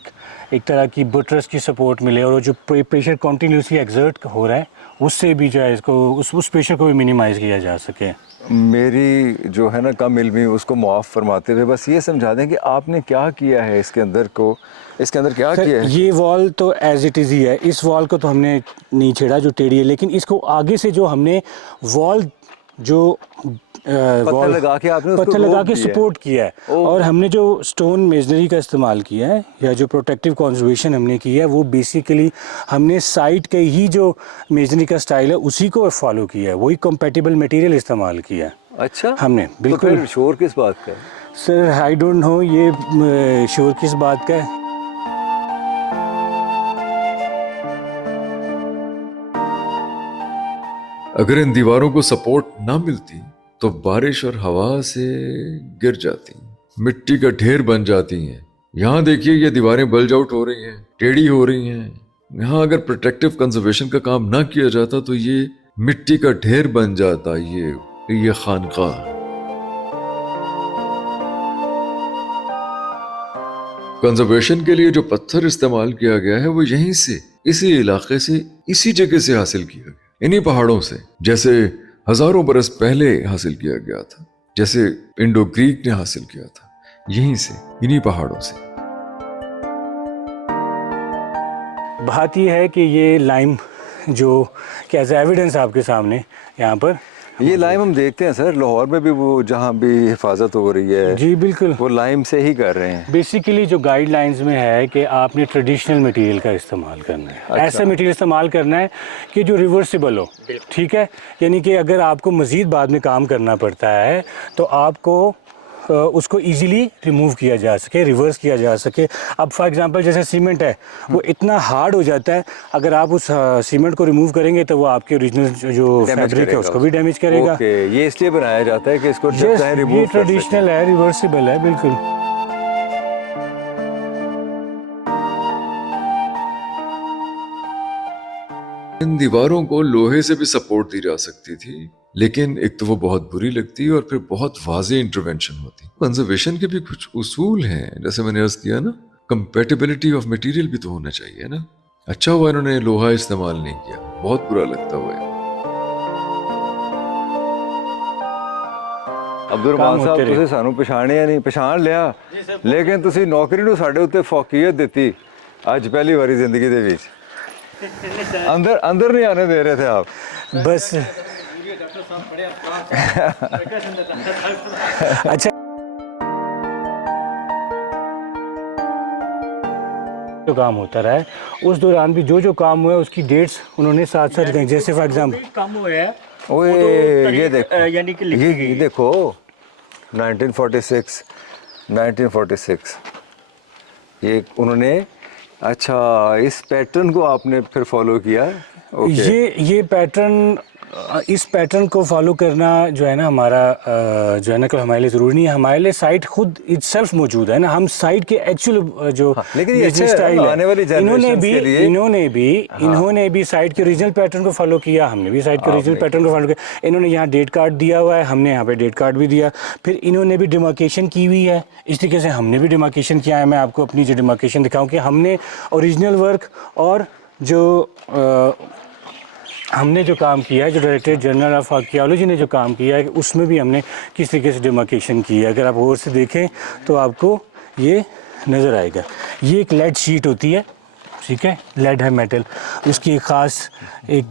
एक तरह की बटरस की सपोर्ट मिले और जो प्रेशर कॉन्टीन्यूसली एग्जर्ट हो रहा है उससे भी जो है इसको उस प्रेशर को भी मिनिमाइज़ किया जा सके। मेरी जो है ना कम इल्मी उसको मुआफ़ फरमाते हुए बस ये समझा दें कि आपने क्या किया है इसके अंदर क्या किया है? ये वॉल तो एज इट इज़ ही है, इस वॉल को तो हमने नहीं छेड़ा जो टेढ़ी है, लेकिन इसको आगे से जो हमने वॉल जो पत्थर लगा के आपने उसको पत्थर लगा रोक के दिया है। सपोर्ट किया है और हमने जो स्टोन मेजनरी का इस्तेमाल किया है या जो प्रोटेक्टिव कंजर्वेशन हमने किया है वो बेसिकली हमने साइट के ही जो मेजनरी का स्टाइल है उसी को फॉलो किया है, वही कंपेटिबल मटेरियल इस्तेमाल किया है। अच्छा हमने बिल्कुल। तो फिर शोर किस बात का है? सर आई डोंट नो ये शोर किस बात का है। अगर इन दीवारों को सपोर्ट ना मिलती तो बारिश और हवा से गिर जाती, मिट्टी का ढेर बन जाती हैं। यहाँ देखिए ये दीवारें बल्ज आउट हो रही हैं, टेढ़ी हो रही हैं। यहाँ अगर प्रोटेक्टिव कंजर्वेशन का काम ना किया जाता तो ये मिट्टी का ढेर बन जाता ये खानकाह। कंजर्वेशन के लिए जो पत्थर इस्तेमाल किया गया है वो यहीं से, इसी इलाके से, इसी जगह से हासिल किया गया, इन्हीं पहाड़ों से, जैसे हजारों बरस पहले हासिल किया गया था, जैसे इंडो ग्रीक ने हासिल किया था, यहीं से, इन्हीं पहाड़ों से। बात यह है कि ये लाइम जो एज एविडेंस आपके सामने यहाँ पर ये लाइम हम देखते हैं सर, लाहौर में भी वो जहाँ भी हिफाजत हो रही है जी बिल्कुल वो लाइम से ही कर रहे हैं। बेसिकली जो गाइडलाइंस में है कि आपने ट्रेडिशनल मटेरियल का इस्तेमाल करना है। अच्छा। ऐसा मटेरियल इस्तेमाल करना है कि जो रिवर्सिबल हो, ठीक है, यानी कि अगर आपको मज़ीद बाद में काम करना पड़ता है तो आपको उसको इजीली रिमूव किया जा सके, रिवर्स किया जा सके। अब फॉर एग्जांपल जैसे सीमेंट है वो इतना हार्ड हो जाता है, अगर आप उस सीमेंट को रिमूव करेंगे तो वो आपके ओरिजिनल जो फैब्रिक है उसको भी डैमेज करेगा। ये इसलिए बनाया जाता है कि इसको जब चाहे रिमूव ये कर सकें। ट्रेडिशनल है, रिवर्सिबल है बिल्कुल। इन दीवारों को लोहे से भी सपोर्ट दी जा सकती थी, लेकिन एक तो वो बहुत बुरी लगती और फिर बहुत वाज़ेह इंटरवेंशन होती। कंजर्वेशन के भी कुछ उसूल हैं, जैसे मैंने अर्ज किया ना, कंपैटिबिलिटी ऑफ मटेरियल भी तो होना चाहिए ना। अच्छा हुआ इन्होंने लोहा इस्तेमाल नहीं किया, बहुत बुरा लगता हुआ है। ਅਬਦੁਰਮਾਨ ਸਾਹਿਬ ਤੁਸੀਂ ਸਾਨੂੰ ਪਛਾਣਿਆ ਨਹੀਂ, ਪਛਾਣ ਲਿਆ ਲੇਕਿਨ ਤੁਸੀਂ ਨੌਕਰੀ ਨੂੰ ਸਾਡੇ ਉੱਤੇ ਫੌਕੀਅਤ ਦਿੱਤੀ ਅੱਜ ਪਹਿਲੀ ਵਾਰੀ ਜ਼ਿੰਦਗੀ ਦੇ ਵਿੱਚ। अंदर नहीं आने दे रहे थे आप बस अच्छा जो काम होता रहा है उस दौरान भी जो काम हुआ है उसकी डेट्स उन्होंने साथ साथ रखी, जैसे फॉर एग्जाम्पल काम हुआ है ओए ये देखो, यानी कि लिखी गई ये देखो 1946 ये उन्होंने, अच्छा इस पैटर्न को आपने फिर फॉलो किया? ओके। ये पैटर्न, इस पैटर्न को फॉलो करना जो है ना हमारा जो है ना कि हमारे लिए ज़रूरी नहीं है, हमारे लिए साइट खुद इटसेल्फ मौजूद है ना, हम साइट के एक्चुअल जो लेकिन ये बिजनेस अच्छा है, स्टाइल आने वाली है, इन्होंने generations भी के लिए। इन्होंने भी साइट के ओरिजिनल पैटर्न को फॉलो किया, हमने भी साइट के ओरिजिनल पैटर्न को फॉलो किया। इन्होंने यहाँ डेट कार्ड दिया हुआ है, हमने यहाँ पे डेट कार्ड भी दिया, फिर इन्होंने भी डिमार्केशन की हुई है, इस तरीके से हमने भी डिमार्केशन किया है। मैं आपको अपनी जो डिमार्केशन दिखाऊँ कि हमने ओरिजिनल वर्क और जो हमने जो काम किया है, जो डायरेक्टर जनरल ऑफ आर्कियोलॉजी ने जो काम किया है, उसमें भी हमने किस तरीके से डिमार्केशन की है। अगर आप गौर से देखें तो आपको ये नज़र आएगा। ये एक लेड शीट होती है, ठीक है, लेड है मेटल, उसकी एक ख़ास एक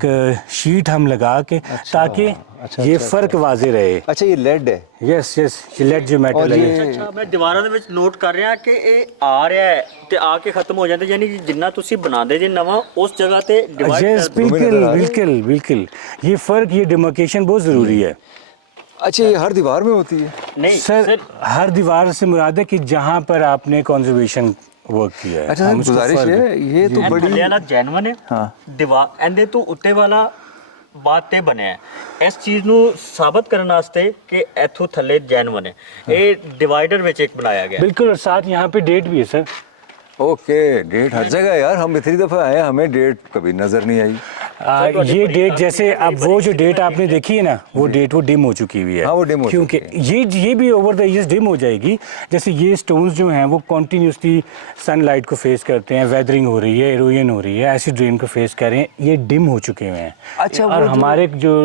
शीट हम लगा के ताकि ये फ़र्क वाजे रहे। अच्छा ये लेड है? यस यस, ये लेड जो मेटल है। ਅੱਛਾ ਮੈਂ ਦੀਵਾਰਾਂ ਦੇ ਵਿੱਚ ਨੋਟ ਕਰ ਰਿਹਾ ਕਿ ਇਹ ਆ ਰਿਹਾ ਹੈ ਤੇ ਆ ਕੇ ਖਤਮ ਹੋ ਜਾਂਦਾ, ਯਾਨੀ ਕਿ ਜਿੰਨਾ ਤੁਸੀਂ ਬਣਾਉਂਦੇ ਜੇ ਨਵਾਂ ਉਸ ਜਗ੍ਹਾ ਤੇ ਡਿਵਾਈਡ यस बिल्कुल ये फ़र्क, ये डिमार्केशन बहुत ज़रूरी है। अच्छा ये हर दीवार में होती है? नहीं सर हर दीवार से मुराद है कि जहाँ पर आपने कंजर्वेशन वर्क किया है। अच्छा सर गुजारिश है, ये तो बड़ी ਥੱਲੇ ਵਾਲਾ ਜੈਨੂਅਨ ਹੈ, ਦੀਵਾਰ ਇਹਦੇ ਤੋਂ ਉੱਤੇ ਵਾਲਾ ਬਾਅਦ ਤੇ ਬਣਿਆ ਹੈ। ਇਸ ਚੀਜ਼ ਨੂੰ ਸਾਬਤ ਕਰਨ ਵਾਸਤੇ ਕਿ ਇੱਥੋਂ ਥੱਲੇ ਜੈਨੂਅਨ ਹੈ, ਇਹ ਡਿਵਾਈਡਰ ਵਿੱਚ ਇੱਕ ਬਣਾਇਆ ਗਿਆ। बिल्कुल, और साथ यहाँ पे डेट भी है सर। ओके। डेट हर जगह यार, हम इतनी दफ़ा आए हमें डेट कभी नज़र नहीं आई। ये डेट जैसे अब वो जो डेट आपने देखी है ना, वो डेट वो डिम हो चुकी हुई है। हाँ, वो dim हो क्योंकि ये भी ओवर द ईयर्स डिम हो जाएगी। जैसे ये स्टोन्स जो हैं वो कॉन्टीन्यूसली सनलाइट को फेस करते हैं, वेदरिंग हो रही है, इरोजन हो रही है, एसिड रेन को फेस कर रहे हैं, ये डिम हो चुके हुए हैं। अच्छा, और हमारे जो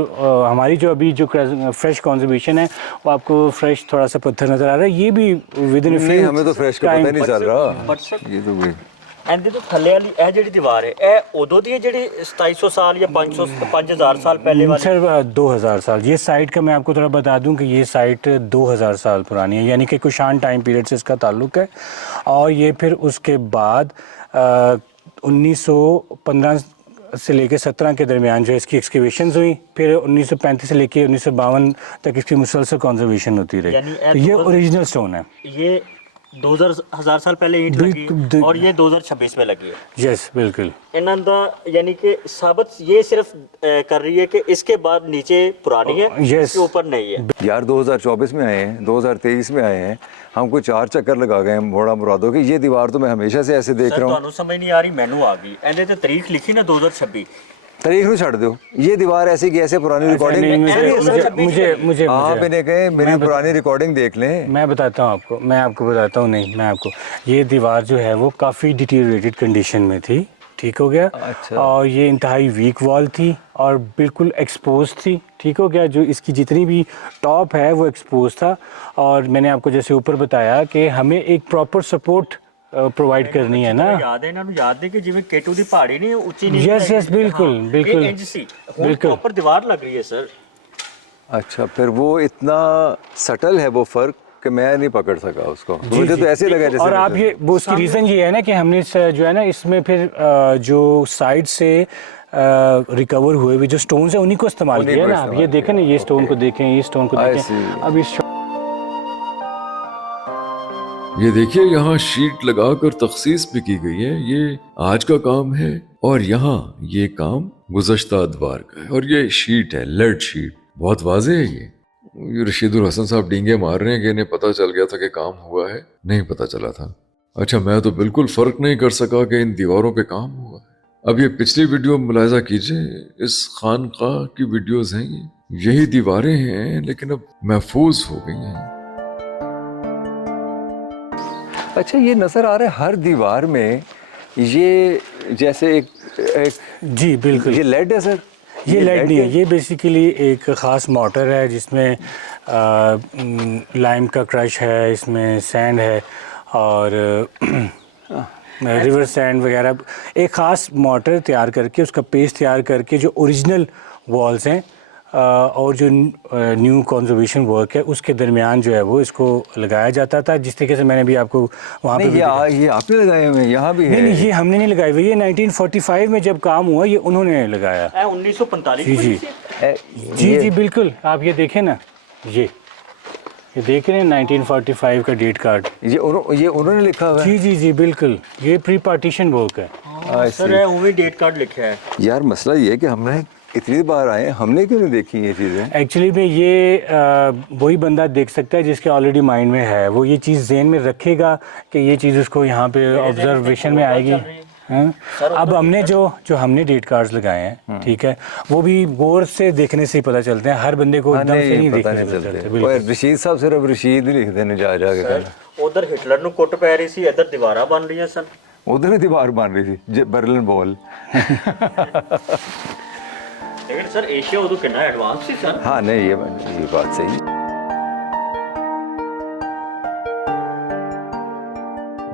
हमारी जो अभी जो फ्रेश कंजर्वेशन है वो आपको फ्रेश थोड़ा सा पत्थर नज़र आ रहा है, ये भी विद इन नहीं हमें तो फ्रेश का पता नहीं चल रहा। बट सर ये तो वही ਇਹਦੇ ਤੋਂ ਥੱਲੇ ਵਾਲੀ ਇਹ ਜਿਹੜੀ ਦੀਵਾਰ ਹੈ, ਇਹ ਉਦੋਂ ਦੀ ਹੈ ਜਿਹੜੀ 2700 ਸਾਲ ਜਾਂ 5000 साल पहले वाली? सर 2000 साल। ये साइट का मैं आपको थोड़ा बता दूं कि ये साइट 2000 साल पुरानी है, यानी कि कुशान टाइम पीरियड से इसका ताल्लुक है। और ये फिर उसके बाद 1915 से लेकर 17 के दरमियान जो है इसकी एक्सकेवेशंस हुई, फिर 1935 से लेकर 1952 तक इसकी मुसलसल कंजर्वेशन होती रही। तो ये ओरिजिनल स्टोन है। ये 2000 साल पहले ईंट लगी और ये 2026 में लगी है। यस बिल्कुल। ਇਹਨਾਂ ਦਾ यानी कि साबित ये सिर्फ कर रही है कि इसके बाद नीचे पुरानी है, Yes. इसके ऊपर नहीं है। यार 2024 में आए हैं, 2023 में आए हैं, हमको 4 चक्कर लगा गए मोड़ा मुरादों की। ये दीवार तो मैं हमेशा से ऐसे देख सर रहा हूँ। ਤੁਹਾਨੂੰ समझ नहीं आ रही, मैनू आ गई। ਇਹਦੇ ਤੇ तारीख लिखी ना 2026। तारीख नहीं छड़ दो, ये दीवार ऐसी की ऐसे पुरानी रिकॉर्डिंग मुझे आप इन्हें कहें मेरी पुरानी रिकॉर्डिंग देख लें। मैं बताता हूँ आपको, मैं आपको बताता हूँ, नहीं मैं आपको, ये दीवार जो है वो काफ़ी डिटीरिएटेड कंडीशन में थी, ठीक हो गया। अच्छा। और ये इंतहाई वीक वॉल थी और बिल्कुल एक्सपोज थी, ठीक हो गया। जो इसकी जितनी भी टॉप है वो एक्सपोज था। और मैंने आपको जैसे ऊपर बताया कि हमें एक प्रॉपर सपोर्ट प्रोवाइड करनी है ना। याद है, ਇਹਨਾਂ ਨੂੰ ਯਾਦ ਹੈ कि ਜਿਵੇਂ केटू ਦੀ पहाड़ी नहीं ऊंची नहीं Yes, yes, बिल्कुल, बिल्कुल। इंच सी प्रॉपर दीवार लग रही है सर। अच्छा फिर वो इतना सटल है वो फर्क कि मैं नहीं पकड़ सका उसको, मुझे तो ऐसे लगा जैसे। और आप ये वो उसकी रीज़न ये है ना कि हमने जो है ना इसमें फिर जो साइड से रिकवर हुए हुए जो स्टोन्स है उन्हीं को इस्तेमाल किया ना। आप ये देखें ना, ये स्टोन को देखें, ये स्टोन को देखें। अब इस ये देखिए यहाँ शीट लगाकर तखसीस भी की गई है। ये आज का काम है और यहाँ ये काम गुज़श्ता अदवार का है। और ये शीट है, लेड शीट, बहुत वाज़ेह है। ये रशीदुल हसन साहब डींगे मार रहे हैं कि इन्हें पता चल गया था कि काम हुआ है, नहीं पता चला था। अच्छा मैं तो बिल्कुल फ़र्क नहीं कर सका कि इन दीवारों पे काम हुआ है। अब ये पिछली वीडियो मुलाहिजा कीजिए, इस खानकाह की वीडियोज़ हैं ये, यही दीवारें हैं लेकिन अब महफूज हो गई हैं। अच्छा ये नजर आ रहा है हर दीवार में ये जैसे एक जी बिल्कुल, ये लेड है सर। ये लेड नहीं है, ये बेसिकली एक ख़ास मोटर है जिसमें लाइम का क्रश है, इसमें सैंड है और रिवर सैंड वगैरह, एक ख़ास मोटर तैयार करके उसका पेस्ट तैयार करके जो ओरिजिनल वॉल्स हैं और जो न्यू कंजर्वेशन वर्क है उसके दरमियान जो है वो इसको लगाया जाता था, जिस तरीके से मैंने भी आपको वहाँ पे नहीं, ये आपने लगाए हुए हैं, यहाँ भी नहीं है। नहीं, ये हमने नहीं लगाए हुए, ये 1945 में जब काम हुआ ये उन्होंने लगाया। 1945 जी जी जी जी बिल्कुल, आप ये देखें ना, ये देख रहे हैं 1945 का डेट कार्ड, ये उन्होंने लिखा हुआ है। जी जी जी बिल्कुल, ये प्री पार्टीशन वर्क है। सर है वो भी डेट कार्ड लिखा है। यार मसला ये है कि हमने इतनी बार आए, हमने क्यों नहीं देखी ये चीज़ें? एक्चुअली में ये वही बंदा देख सकता है जिसके ऑलरेडी माइंड में है, वो ये चीज़ जहन में रखेगा कि ये चीज़ उसको यहाँ पे ऑब्जर्वेशन में आएगी। हाँ? अब हमने जो हमने डेट कार्ड्स लगाए हैं, ठीक है, वो भी गौर से देखने से ही पता चलते हैं, हर बंदे को एकदम से नहीं पता देखने नहीं चलते। चलते। बिल्कुल। रशीद साहब सिर्फ रशीद ही लिखते हैं जा के कहना। उधर हिटलर ਨੂੰ ਕੁੱਟ ਪੈ ਰਹੀ ਸੀ, ਇੱਧਰ ਦੀਵਾਰਾਂ ਬਣ ਰਹੀਆਂ ਸਨ। उधर ही दीवार बन रही थी बर्लिन वॉल। लेकिन सर एशिया उधर कितना एडवांस थी सर। हाँ नहीं, ये बात सही है।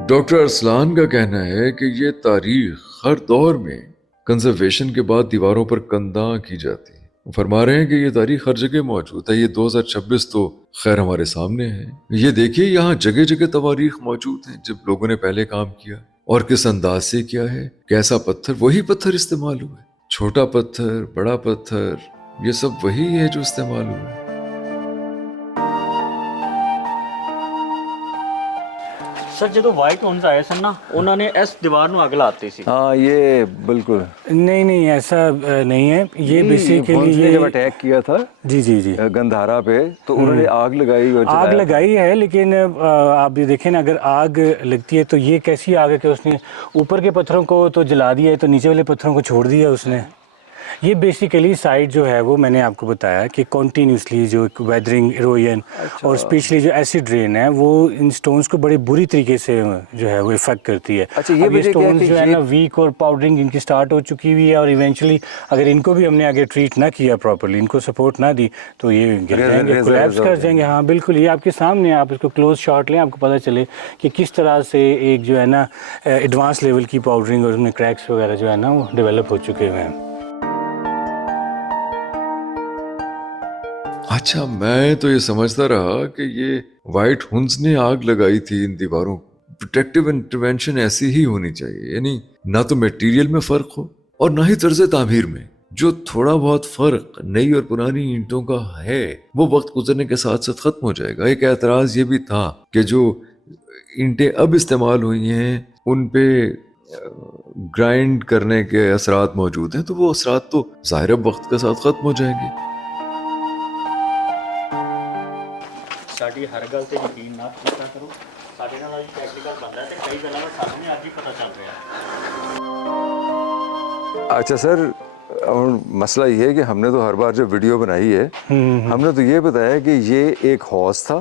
डॉक्टर अरसलान का कहना है कि ये तारीख हर दौर में कंजर्वेशन के बाद दीवारों पर कंधा की जाती है। वो फरमा रहे हैं कि ये तारीख हर जगह मौजूद है। ये 2026 तो खैर हमारे सामने है। ये देखिए यहाँ जगह जगह तवारीख मौजूद हैं जब लोगों ने पहले काम किया और किस अंदाज से किया है, कैसा पत्थर, वही पत्थर इस्तेमाल हुआ है, छोटा पत्थर, बड़ा पत्थर, ये सब वही है जो इस्तेमाल हुआ है। सर जो वाइट होम्स आए सन ना, उन्होंने इस दीवार ਨੂੰ ਅੱਗ ਲਾਤੀ ਸੀ। हाँ ये बिल्कुल नहीं ऐसा नहीं है, ये बेसिकली ये जब अटैक किया था जी जी जी गंधारा पे तो उन्होंने आग लगाई और आग जलाया। लगाई है, लेकिन आप ये देखें ना, अगर आग लगती है तो ये कैसी आग है कि उसने ऊपर के पत्थरों को तो जला दिया है तो नीचे वाले पत्थरों को छोड़ दिया उसने। ये बेसिकली साइड जो है वो मैंने आपको बताया कि कॉन्टीन्यूसली जो वेदरिंग इरोजन और स्पेशली जो एसिड रेन है वो इन स्टोन्स को बड़े बुरी तरीके से जो है वो इफेक्ट करती है। अच्छा, ये अब ये वजह क्या है स्टोन्स कि जो है ये- ना वीक और पाउडरिंग इनकी स्टार्ट हो चुकी हुई है और इवेंचुअली अगर इनको भी हमने आगे ट्रीट ना किया प्रॉपर्ली, इनको सपोर्ट ना दी तो ये गिर जाएंगे, कोलैप्स कर जाएंगे। हाँ बिल्कुल, ये आपके सामने है, आप इसको क्लोज शॉट लें, आपको पता चले कि किस तरह से एक जो है ना एडवांस लेवल की पाउडरिंग और उसमें क्रैक्स वगैरह जो है ना वो डेवलप हो चुके हुए हैं। अच्छा, मैं तो ये समझता रहा कि ये वाइट हुंस ने आग लगाई थी इन दीवारों। प्रोटेक्टिव इंटरवेंशन ऐसी ही होनी चाहिए, यानी ना तो मटेरियल में फर्क हो और ना ही तर्ज तामीर में। जो थोड़ा बहुत फर्क नई और पुरानी ईंटों का है वो वक्त गुजरने के साथ साथ खत्म हो जाएगा। एक एतराज ये भी था कि जो ईंटें अब इस्तेमाल हुई हैं उन पे ग्राइंड करने के असरात मौजूद हैं, तो वो असरात तो ज़ाहिर अब वक्त के साथ खत्म हो जाएंगे। ਸਾਡੀ ਹਰ ਗੱਲ ਤੇ ਯਕੀਨ ਨਾ ਕੀਤਾ ਕਰੋ। ਸਾਡੇ ਨਾਲ ਅੱਜ ਟੈਕਨੀਕਲ ਬੰਦਾ ਤੇ ਕਈ ਗੱਲਾਂ ਦਾ ਸਾਨੂੰ ਵੀ ਅੱਜ ਹੀ ਪਤਾ ਚੱਲ ਰਿਹਾ। अच्छा सर, और मसला ये है कि हमने तो हर बार जो वीडियो बनाई है हमने तो ये बताया कि ये एक हौज था,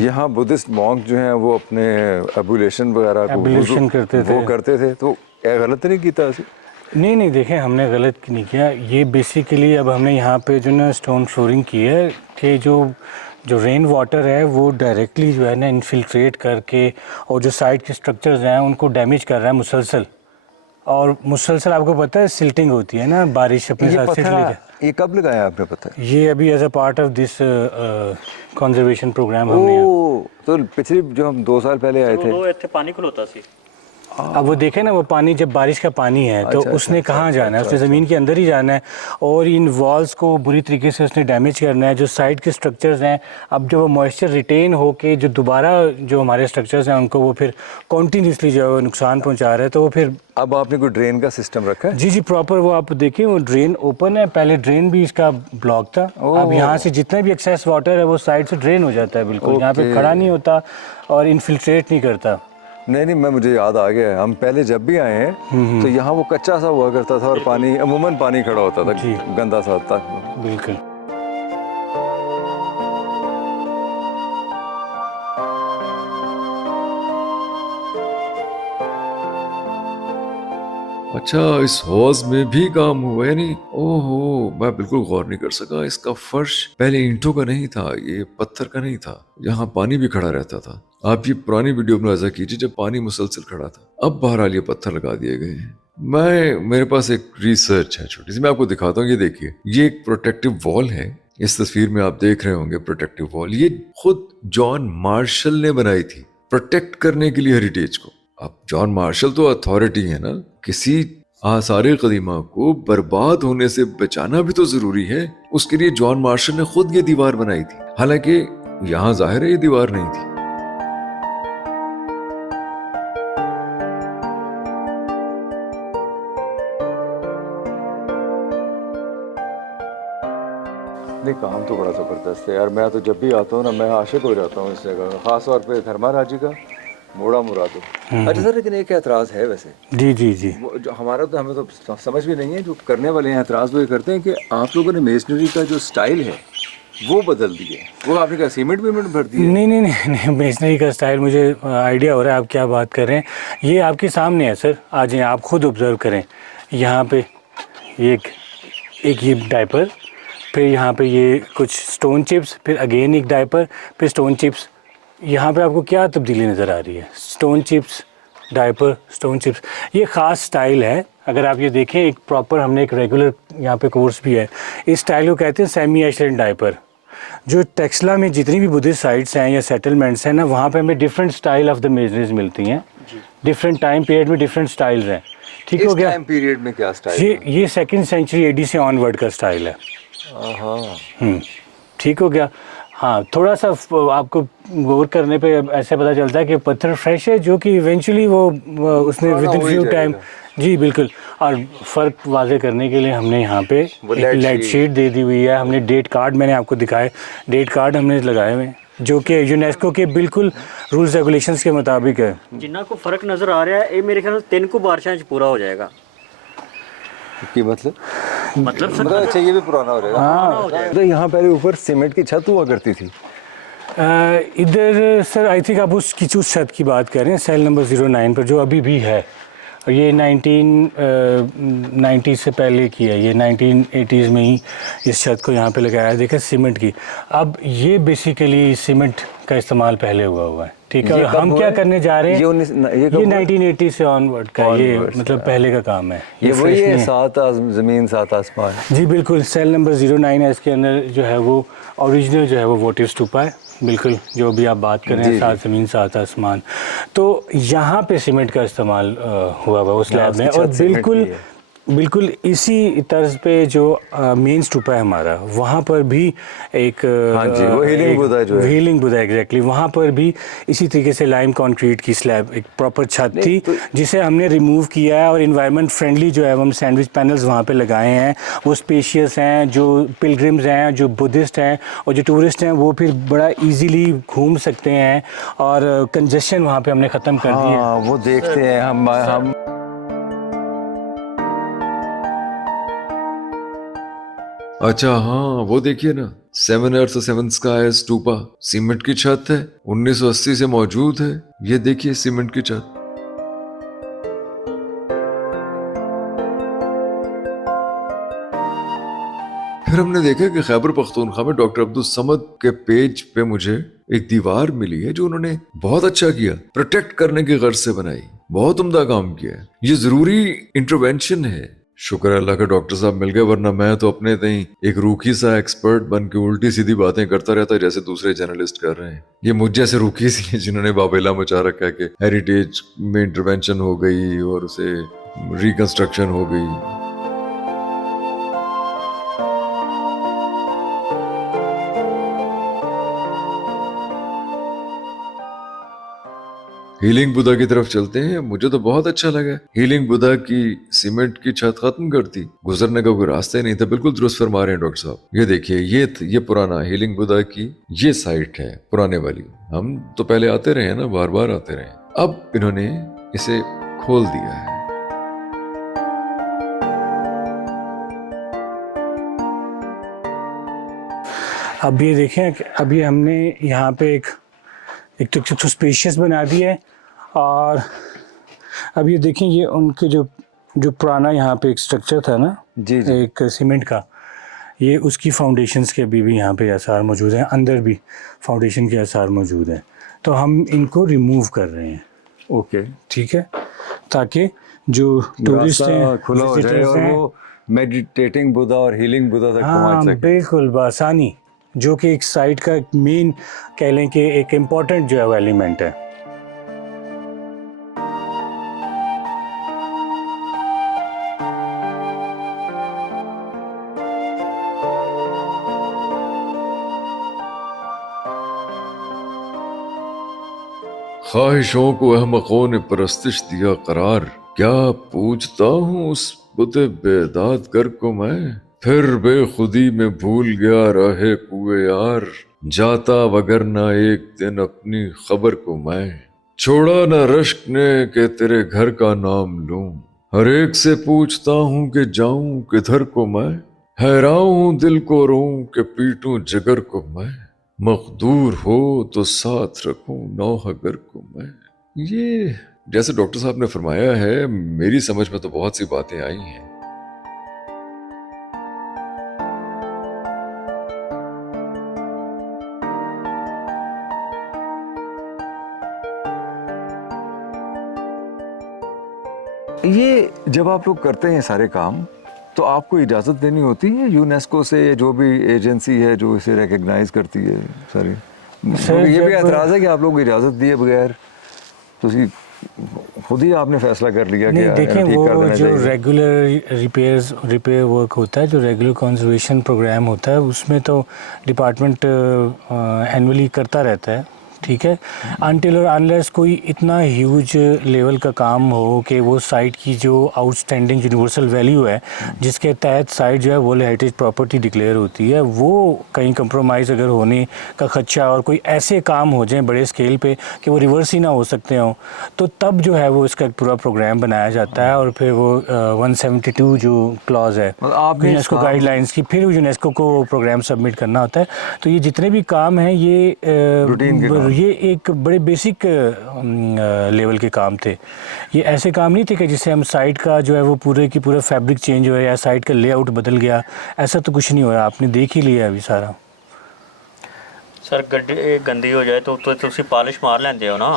यहाँ बुद्धिस्ट मॉन्क जो हैं वो अपने एबुलेशन वगैरह को एबुलेशन करते थे। वो करते थे, तो क्या गलत नहीं किया उसे? नहीं देखें, हमने गलत नहीं किया। ये बेसिकली अब हमने यहाँ पे जो ना स्टोन फ्लोरिंग की है कि जो रेन वाटर है वो डायरेक्टली जो है ना इन्फिल्ट्रेट करके और जो साइड के स्ट्रक्चर्स हैं उनको डैमेज कर रहा है मुसलसल। और मुसलसल आपको पता है सिल्टिंग होती है ना, बारिश अपने साथ सिल्ट लेके। ये कब लगाया आपने पता है? ये अभी as a part of this conservation programme हमने। तो पिछली जो हम 2 साल पहले आए थे ਉਹ ਇੱਥੇ ਪਾਣੀ ਖਲੋਤਾ ਸੀ। अब वो देखें ना, वो पानी जब बारिश का पानी है तो उसने कहाँ जाना है, उसने ज़मीन के अंदर ही जाना है और इन वॉल्स को बुरी तरीके से उसने डैमेज करना है। जो साइड के स्ट्रक्चर्स हैं, अब जो वो मॉइस्चर रिटेन होके जो दोबारा जो हमारे स्ट्रक्चर्स हैं उनको वो फिर कॉन्टीन्यूसली जो है वो नुकसान पहुँचा रहा है। तो वो फिर अब आपने कोई ड्रेन का सिस्टम रखा है? जी प्रॉपर वो आप देखिए, वो ड्रेन ओपन है। पहले ड्रेन भी इसका ब्लॉक था, अब यहाँ से जितना भी एक्सेस वाटर है वो साइड से ड्रेन हो जाता है बिल्कुल, यहाँ पे खड़ा नहीं होता और इन्फिल्ट्रेट नहीं करता। नहीं मैं मुझे याद आ गया है, हम पहले जब भी आए हैं तो यहाँ वो कच्चा सा हुआ करता था और पानी अमूमन पानी खड़ा होता था, गंदा सा होता। बिल्कुल। अच्छा, इस हौज में भी काम हुआ है। नहीं, ओहो, मैं बिल्कुल गौर नहीं कर सका। इसका फर्श पहले ईंटों का नहीं था, ये पत्थर का नहीं था, यहाँ पानी भी खड़ा रहता था। आप ये पुरानी वीडियो मुलाजा कीजिए जब पानी मुसलसल खड़ा था। अब बहरहाल ये पत्थर लगा दिए गए हैं। मेरे पास एक रिसर्च है छोटी सी, मैं आपको दिखाता हूँ। ये देखिए, ये एक प्रोटेक्टिव वॉल है। इस तस्वीर में आप देख रहे होंगे प्रोटेक्टिव वॉल। ये खुद जॉन मार्शल ने बनाई थी प्रोटेक्ट करने के लिए हेरिटेज को। अब जॉन मार्शल तो अथॉरिटी है ना, किसी आसार कदीमा को बर्बाद होने से बचाना भी तो जरूरी है। उसके लिए जॉन मार्शल ने खुद ये दीवार बनाई थी, हालांकि यहाँ जाहिर है ये दीवार नहीं थी। नहीं, काम तो बड़ा ज़बरदस्त है यार। मैं तो जब भी आता हूँ ना, मैं आशिक हो जाता हूँ इस जगह का, ख़ास तौर पे धर्मा राजी का मोड़ा मुरादो। अच्छा सर, लेकिन एक एतराज़ है वैसे। जी जी जी। वो जो हमारा तो हमें तो समझ भी नहीं है, जो करने वाले हैं एतराज़ वो ये करते हैं कि आप लोगों ने मेसनरी का जो स्टाइल है वो बदल दिए। वो आपने कहा सीमेंट भर दिए? नहीं नहीं नहीं नहीं, मेसनरी का स्टाइल मुझे आइडिया हो रहा है आप क्या बात कर रहे हैं। ये आपके सामने है सर, आ जाएं आप खुद ऑब्जर्व करें। यहाँ पे एक ये डायपर, फिर यहाँ पे ये कुछ स्टोन चिप्स, फिर अगेन एक डायपर, फिर स्टोन चिप्स। यहाँ पे आपको क्या तब्दीली नज़र आ रही है? Stone chips, diaper, stone chips. ये ख़ास स्टाइल है। अगर आप ये देखें, एक प्रॉपर हमने एक रेगुलर यहाँ पे कोर्स भी है। इस स्टाइल को कहते हैं सेमी एशलेंट डायपर। जो टेक्सला में जितनी भी बुद्धिस्ट साइट्स हैं या सेटलमेंट्स हैं ना, वहाँ पे हमें डिफरेंट स्टाइल ऑफ द मेजरीज मिलती हैं। डिफरेंट टाइम पीरियड में डिफरेंट स्टाइल्स हैं। ठीक हो गया? टाइम पीरियड में क्या स्टाइल? ये 2nd सेंचुरी AD से ऑनवर्ड का स्टाइल है। ठीक हो गया? हाँ, थोड़ा सा आपको गौर करने पे ऐसे पता चलता है कि पत्थर फ्रेश है, जो कि इवेंचुअली वो उसमें विद इन फ्यू टाइम। जी बिल्कुल। और फ़र्क वाजे करने के लिए हमने यहाँ पे एक लेड शीट दे दी हुई है। हमने डेट कार्ड, मैंने आपको दिखाए, डेट कार्ड हमने लगाए हुए हैं जो कि यूनेस्को के बिल्कुल रूल्स रेगुलेशंस के मुताबिक है। जिन्ना को फर्क नज़र आ रहा है, ये मेरे ख्याल से 3 को बारिशां पूरा हो जाएगा। की मतलब मतलब अच्छा, ये भी पुराना हो जाएगा। हाँ, तो यहाँ पहले ऊपर सीमेंट की छत हुआ करती थी। इधर सर आई थिंक आप उस छत की बात कर रहे हैं, सेल नंबर 09 पर, जो अभी भी है। और ये 1990 से पहले की है। ये 1980s में ही इस छत को यहाँ पे लगाया है। देखिए सीमेंट की। अब ये बेसिकली सीमेंट का इस्तेमाल पहले हुआ है। ठीक है, और हम क्या करने जा रहे हैं, ये 1980 से ऑनवर्ड का, ये मतलब पहले का काम है। ये वही है, 7 ज़मीन 7 आसमान। जी बिल्कुल। सेल नंबर 09 है, इसके अंदर जो है वो ओरिजिनल जो है वो वोटिव स्तूपा है। बिल्कुल, जो भी आप बात कर रहे हैं, 7 ज़मीन 7 आसमान। तो यहाँ पे सीमेंट का इस्तेमाल हुआ उस लैब में। और बिल्कुल इसी तर्ज पे जो मेन स्तूपा है हमारा, वहाँ पर भी एक वो हीलिंग बुद्धा जो है, हीलिंग बुद्धा एग्जैक्टली, वहाँ पर भी इसी तरीके से लाइम कंक्रीट की स्लैब, एक प्रॉपर छत थी जिसे हमने रिमूव किया है। और इन्वायरमेंट फ्रेंडली जो है हम सैंडविच पैनल्स वहाँ पे लगाए हैं। वो स्पेशियस हैं, जो पिलग्रिम्स हैं, जो बुद्धिस्ट हैं और जो टूरिस्ट हैं, वो फिर बड़ा ईजीली घूम सकते हैं। और कंजेशन वहाँ पे हमने ख़त्म कर दी है। वो देखते हैं हम। अच्छा हाँ, वो देखिए ना, 7 अर्थ 7 स्काई स्तूपा, सीमेंट की छत है, 1980 से मौजूद है। ये देखिए सीमेंट की छत। फिर हमने देखा कि खैबर पख्तूनख्वा में डॉक्टर अब्दुल समद के पेज पे मुझे एक दीवार मिली है जो उन्होंने बहुत अच्छा किया, प्रोटेक्ट करने की गर्ज से बनाई। बहुत उम्दा काम किया है। ये जरूरी इंटरवेंशन है। शुक्र अल्लाह का डॉक्टर साहब मिल गए, वरना मैं तो अपने तई एक रूखी सा एक्सपर्ट बन के उल्टी सीधी बातें करता रहता जैसे दूसरे जर्नलिस्ट कर रहे हैं। ये मुझ जैसे रूखी सी जिन्होंने बाबेला मचा रखा है कि हेरिटेज में इंटरवेंशन हो गई और उसे रिकंस्ट्रक्शन हो गई। हीलिंग बुद्धा की तरफ चलते हैं। मुझे तो बहुत अच्छा लगा। हीलिंग बुद्धा की सीमेंट की छत खत्म कर दी, गुजरने का कोई रास्ता नहीं था। बिल्कुल दुरुस्त फरमा रहे हैं डॉक्टर साहब। ये देखिए, ये पुराना हीलिंग बुद्धा की ये साइट है, पुराने वाली। हम तो पहले आते रहे हैं ना, बार बार आते रहे। अब इन्होंने इसे खोल दिया है। अब ये देखें, अभी हमने यहाँ पे एक तो स्पेशियस बना दी है। और अब ये देखें, ये उनके जो जो पुराना यहाँ पे एक स्ट्रक्चर था ना, जी जी। एक सीमेंट का, ये उसकी फाउंडेशंस के अभी भी यहाँ पे आसार मौजूद हैं, अंदर भी फाउंडेशन के आसार मौजूद हैं। तो हम इनको रिमूव कर रहे हैं, ओके, ठीक है, ताकि जो टूरिस्ट रास्ता हैं, खुला हो जाए visitors और हैं, वो मेडिटेटिंग बुद्धा और हीलिंग बुद्धा तक हाँ पहुंच सके। बिल्कुल बासानी, जो कि एक साइट का मेन कह लें कि एक इम्पॉर्टेंट जो है एलिमेंट है। ख्वाहिशों को अहमकों ने परस्तिश दिया करार, क्या पूछता हूँ उस बुते बेदाद गर को मैं, फिर बेखुदी में भूल गया रहे कुए यार, जाता वगरना एक दिन अपनी खबर को मैं, छोड़ा न रश्क ने के तेरे घर का नाम लूं, हर एक से पूछता हूँ कि जाऊं किधर को मैं, हैरान हूँ दिल को रोऊं कि पीटूं जिगर को मैं, मकदूर हो तो साथ रखूं नौहगर को मैं। ये जैसे डॉक्टर साहब ने फरमाया है, मेरी समझ में तो बहुत सी बातें आई हैं। ये जब आप लोग करते हैं सारे काम, तो आपको इजाज़त देनी होती है यूनेस्को से, जो भी एजेंसी है जो इसे रिकग्नाइज करती है सारी? सर, ये भी जब- एतराज़ है कि आप लोग इजाज़त दिए बगैर तो खुद ही आपने फैसला कर लिया कि नहीं यार देखें, ठीक कर वो देना जो चाहिए? रेगुलर रिपेयर वर्क होता है, जो रेगुलर कंजर्वेशन प्रोग्राम होता है, उसमें तो डिपार्टमेंट एनुअली करता रहता है, ठीक है, अनटिल और अनलेस कोई इतना ह्यूज लेवल का काम हो कि वो साइट की जो आउटस्टैंडिंग यूनिवर्सल वैल्यू है, जिसके तहत साइट जो है वर्ल्ड हेरिटेज प्रॉपर्टी डिक्लेयर होती है, वो कहीं कंप्रोमाइज़ अगर होने का खदशा और कोई ऐसे काम हो जाएं बड़े स्केल पे कि वो रिवर्स ही ना हो सकते हों, तो तब जो है वो इसका एक पूरा प्रोग्राम बनाया जाता है, और फिर वो 172 जो क्लॉज है मतलब आपने इस यूनेस्को काम- गाइडलाइंस की, फिर यूनेस्को को प्रोग्राम सबमिट करना होता है। तो ये जितने भी काम हैं, ये रूटीन के काम। ये एक बड़े बेसिक लेवल के काम थे। ये ऐसे काम नहीं थे कि जिससे हम साइट का जो है वो पूरे की पूरा फैब्रिक चेंज हो या साइट का लेआउट बदल गया, ऐसा तो कुछ नहीं हो रहा, आपने देख ही लिया अभी सारा। सर गड्डी गंदी हो जाए तो तुसी पॉलिश मार लेंदे हो ना।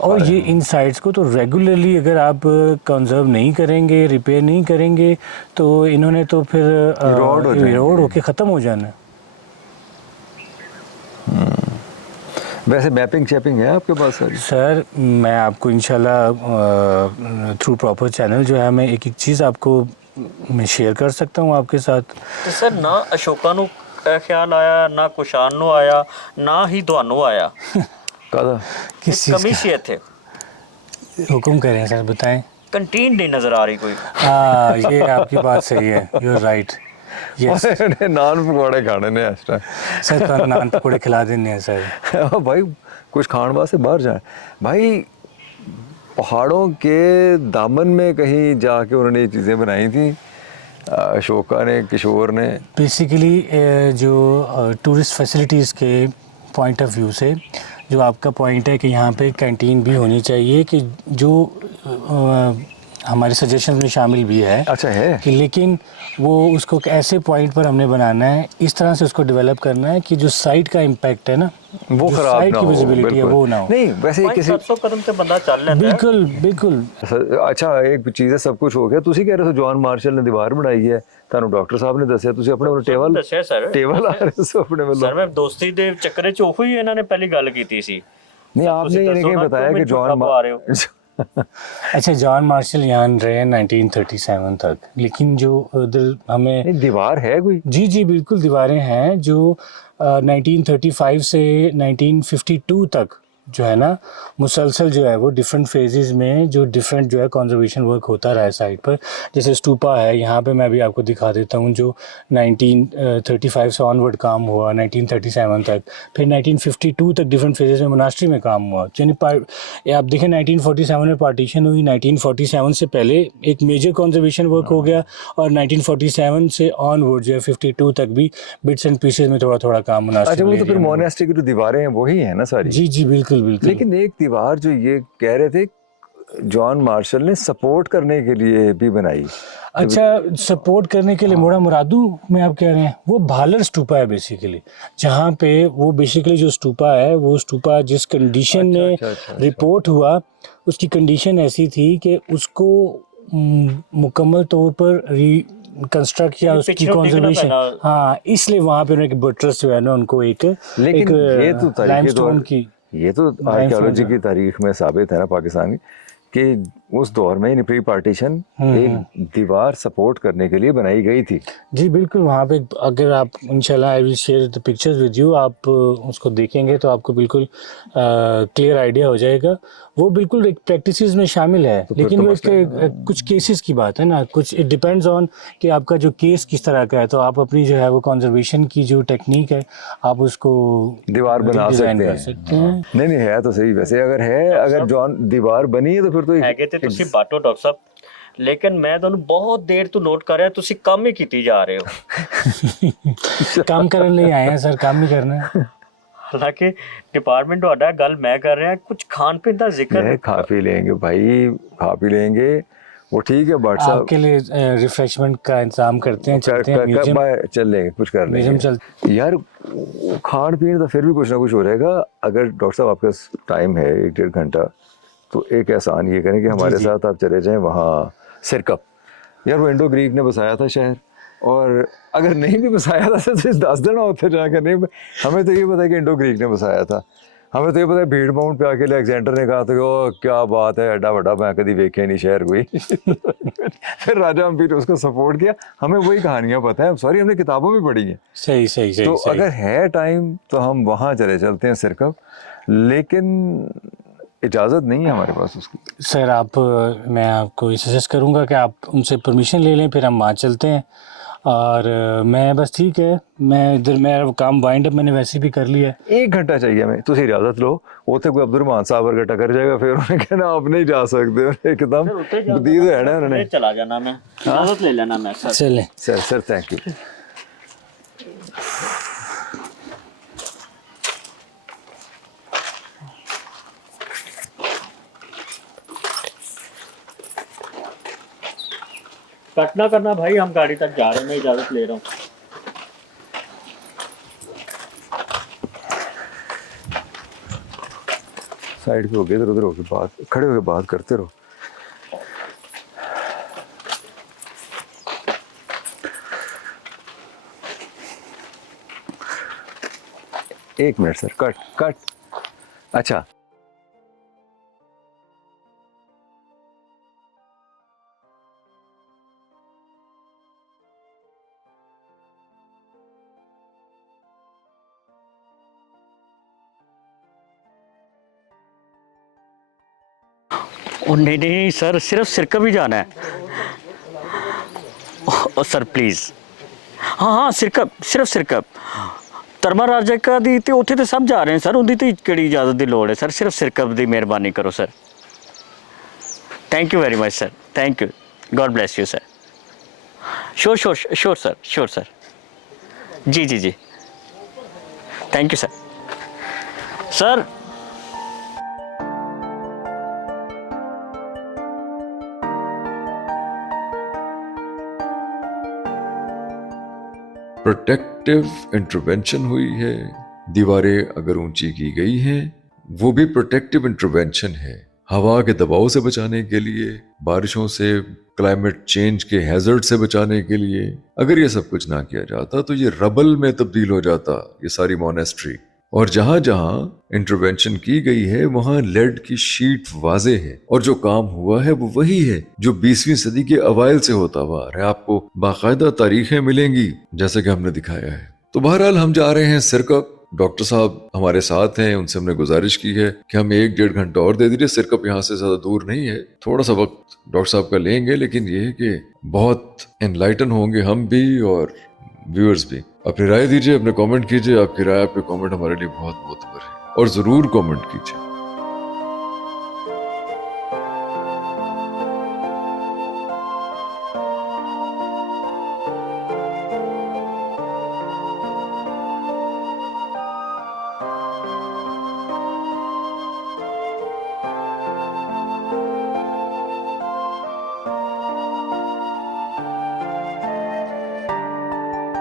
और ये इन साइट्स को तो रेगुलरली अगर आप कंजर्व नहीं करेंगे, रिपेयर नहीं करेंगे, तो इन्होंने तो फिर इरोड होके ख़त्म हो जाना है। वैसे मैपिंग शैपिंग है आपके पास सारी? सर मैं आपको इंशाल्लाह थ्रू प्रॉपर चैनल जो है, मैं एक एक चीज़ आपको मैं शेयर कर सकता हूँ आपके साथ। ਤੇ ਸਰ ਨਾ ਅਸ਼ੋਕਾ ਨੂੰ ਇਹ ਖਿਆਲ ਆਇਆ, ਨਾ ਕੁਸ਼ਾਨ ਨੂੰ ਆਇਆ, ਨਾ ਹੀ ਤੁਹਾਨੂੰ ਆਇਆ। कादा? किस चीज़ कमी सी ਇੱਥੇ का हुक्म करें सर, बताएं। ਕੰਟੀਨ नहीं नजर आ रही कोई। हाँ, ये आपकी बात सही है, यू आर राइट। यस नान पकौड़े खाने ने इस टाइम। सर, तो नान पकौड़े खिला देने हैं सर। भाई कुछ खान वास्ते बाहर जाए भाई, पहाड़ों के दामन में कहीं जाके उन्होंने ये चीज़ें बनाई थी अशोका ने, किशोर ने। बेसिकली जो टूरिस्ट फैसिलिटीज़ के पॉइंट ऑफ व्यू से, जो आपका पॉइंट है कि यहाँ पे कैंटीन भी होनी चाहिए, कि जो हमारे सजेशन में शामिल भी है। अच्छा है कि लेकिन वो उसको एक ऐसे पॉइंट पर हमने बनाना है, इस तरह से उसको डेवलप करना है कि जो साइट का इम्पैक्ट है ना, वो जो खराब साइट ना की हो, विजिबिलिटी है बिल्कुल। वो ना हो। नहीं वैसे किसी 700 कदम ਤੇ ਬੰਦਾ ਚੱਲ ਲੈਂਦਾ। बिल्कुल बिल्कुल। अच्छा एक चीज़ है, सब कुछ हो गया। ਤੁਸੀਂ ਕਹਿ ਰਹੇ ਹੋ ਜੌਨ ਮਾਰਸ਼ਲ ਨੇ ਦੀਵਾਰ ਬਣਾਈ ਹੈ, ਤੁਹਾਨੂੰ ਡਾਕਟਰ ਸਾਹਿਬ ਨੇ ਦੱਸਿਆ, ਤੁਸੀਂ ਆਪਣੇ ਵੱਲੋਂ ਟੇਬਲ ਦੱਸਿਆ ਸਰ। ਟੇਬਲ ਆ ਰਹੇ ਸੋ ਆਪਣੇ ਵੱਲੋਂ? ਸਰ ਮੈਂ ਦੋਸਤੀ ਦੇ ਚੱਕਰ 'ਚ ਉਹੀ ਇਹਨਾਂ ਨੇ ਪਹਿਲੀ ਗੱਲ ਕੀਤੀ ਸੀ। नहीं आपने ये नहीं बताया कि जॉन अच्छा, जॉन मार्शल यहाँ रहे हैं 1937 तक, लेकिन जो उधर हमें दीवार है कोई? जी जी बिल्कुल दीवारें हैं, जो 1935 से 1952 तक जो है ना, मुसलसल जो है वो डिफरेंट फेजेस में जो डिफरेंट जो है कंजर्वेशन वर्क होता रहा है साइट पर। जैसे स्टूपा है यहाँ पे, मैं भी आपको दिखा देता हूँ, जो 1935 से ऑनवर्ड काम हुआ 1937 तक, फिर 1952 तक डिफरेंट फेजेस में मोनास्ट्री में काम हुआ। यानी आप देखें 1947 में पार्टीशन हुई, 1947 से पहले एक मेजर कंजर्वेशन वर्क हो गया, और 1947 से ऑनवर्ड जो है 52 तक भी बिट्स एंड पीसेस में थोड़ा थोड़ा काम मोनास्ट्री। अच्छा, वो तो फिर मोनास्ट्री की जो दीवारें हैं वही है ना सारी? जी जी बिल्कुल बिल्कुल। लेकिन एक दीवार जो ये कह रहे थे जॉन मार्शल ने सपोर्ट करने के लिए भी बनाई। अच्छा, सपोर्ट करने के लिए मोड़ा मुरादू में आप कह रहे हैं, वो भालर स्तूपा है बेसिकली, जहाँ पे वो बेसिकली जो स्तूपा है, वो स्तूपा जिस कंडीशन में रिपोर्ट हुआ, उसकी कंडीशन ऐसी थी कि उसको मुकम्मल तौर पर कंस्ट्रक्ट या उसकी कंजर्वेशन, हाँ, इसलिए वहाँ पे उन्होंने बटरस जो है ना उनको एक ये तो लाइमस्टोन की, ये तो आर्कियोलॉजी की तारीख में साबित है ना पाकिस्तान की, कि उस दौर में प्री पार्टीशन एक दीवार सपोर्ट करने के लिए बनाई गई थी। जी बिल्कुल, वहाँ पे अगर आप इंशाल्लाह I will share the pictures with you, आप उसको देखेंगे तो आपको बिल्कुल क्लियर आइडिया हो जाएगा। वो बिल्कुल एक प्रैक्टिसेस में शामिल है, लेकिन वो इसके कुछ केसेस की बात है ना, कुछ इट डिपेंड्स ऑन कि आपका जो केस किस तरह का है, तो आप अपनी जो है वो कंजर्वेशन की जो टेक्निक है आप उसको दीवार बना सकते हैं। नहीं है तो सही, वैसे अगर जॉन दीवार बनी है तो फिर तो ਹੈਗੇ ਤੇ ਤੁਸੀਂ ਬਾਟੋ ਡਾਕਟਰ ਸਾਹਿਬ, ਲੇਕਿਨ ਮੈਂ ਤੁਹਾਨੂੰ ਬਹੁਤ ਦੇਰ ਤੋਂ ਨੋਟ ਕਰ ਰਿਹਾ ਤੁਸੀਂ ਕੰਮ ਹੀ ਕੀਤੀ ਜਾ ਰਹੇ ਹੋ। ਕੰਮ ਕਰਨ ਲਈ ਆਏ ਆ ਸਰ, ਕੰਮ ਹੀ ਕਰਨਾ ਹੈ। हालांकि डिपार्टमेंट ਤੁਹਾਡਾ ਗੱਲ मैं कर रहा कुछ खान पीन का जिक्र खा पी लेंगे भाई, खा पी लेंगे, वो ठीक है। बट साहब आपके लिए रिफ्रेशमेंट का इंतजाम करते हैं, चलते हैं म्यूजियम, चल लेंगे, कुछ कर लेंगे यार। खान पीन तो फिर भी कुछ ना कुछ हो रहेगा। अगर डॉक्टर साहब आपके पास टाइम है 1-1.5 घंटा, तो एक एहसान ये करें कि हमारे साथ आप चले जाएं वहाँ सिरकप। यार वो इंडो ग्रीक ने बसाया था शहर, और अगर नहीं भी बसाया था तो 10 दिन होते जाकर नहीं। हमें तो ये पता है कि इंडो ग्रीक ने बसाया था, हमें तो ये पता है भीड़ माउंट पे आके अलेक्जेंडर ने कहा था कि ओ क्या बात है, एडा बड़ा मैं कभी देखे नहीं शहर कोई। फिर राजा अम्पीर उसको सपोर्ट किया। हमें वही कहानियां पता है, सॉरी हमने किताबों में पढ़ी हैं। सही तो अगर है टाइम तो हम वहाँ चलते हैं सिरकप, लेकिन इजाज़त नहीं है हमारे पास उसकी। सर मैं आपको ये सजेस्ट करूँगा कि आप उनसे परमिशन ले लें, फिर हम वहाँ चलते हैं। और मैं बस ठीक है, मैं इधर मेरा काम वाइंड अप मैंने वैसे भी कर लिया है। 1 घंटा चाहिए हमें, तुम इजाज़त लो। उत्थे कोई अब्दुल साहब वर्गा टकर जाएगा, फिर उन्हें कहना आप नहीं जा सकते, एकदम बदीद है ना उन्होंने। चला जाना, मैं इजाजत ले लेना मैं सर। चलें सर थैंक यू। कट ना करना भाई, हम गाड़ी तक जा रहे हैं, मैं इजाजत ले रहा हूँ। साइड पे हो गए, इधर उधर होके बात, खड़े होके बात करते रहो। एक मिनट सर, कट। अच्छा ओ नहीं सर, सिर्फ सिरकप ही जाना है। ओ सर प्लीज़, हाँ सिर्फ सिरकप। धर्मा राजा दी ते उत्थे ते सब जा रहे हैं सर, उनकी तो केड़ी इजाजत की लोड़ है सर, सिर्फ सिरकप की मेहरबानी करो sir. Thank you very much sir, thank you, God bless you sir. Sure sir. जी thank you sir. Protective intervention हुई है, दीवारें अगर ऊंची की गई हैं वो भी प्रोटेक्टिव इंटरवेंशन है। हवा के दबाव से बचाने के लिए, बारिशों से, क्लाइमेट चेंज के हैजर्ड से बचाने के लिए। अगर ये सब कुछ ना किया जाता तो ये रबल में तब्दील हो जाता ये सारी मोनेस्ट्री। और जहां जहां इंटरवेंशन की गई है वहां लेड की शीट वाजे है, और जो काम हुआ है वो वही है जो 20वीं सदी के अवाइल से होता हुआ आ रहा है। आपको बाकायदा तारीखें मिलेंगी जैसे कि हमने दिखाया है। तो बहरहाल हम जा रहे हैं सिरकप। डॉक्टर साहब हमारे साथ हैं, उनसे हमने गुजारिश की है कि हमें 1-1.5 घंटा और दे दीजिए। सिरकप यहाँ से ज्यादा दूर नहीं है, थोड़ा सा वक्त डॉक्टर साहब का लेंगे, लेकिन ये है कि बहुत एनलाइटन होंगे हम भी और व्यूअर्स भी। अपनी राय दीजिए, अपने कमेंट कीजिए। आपकी राय, आपके कमेंट हमारे लिए बहुत बहुत है, और जरूर कमेंट कीजिए।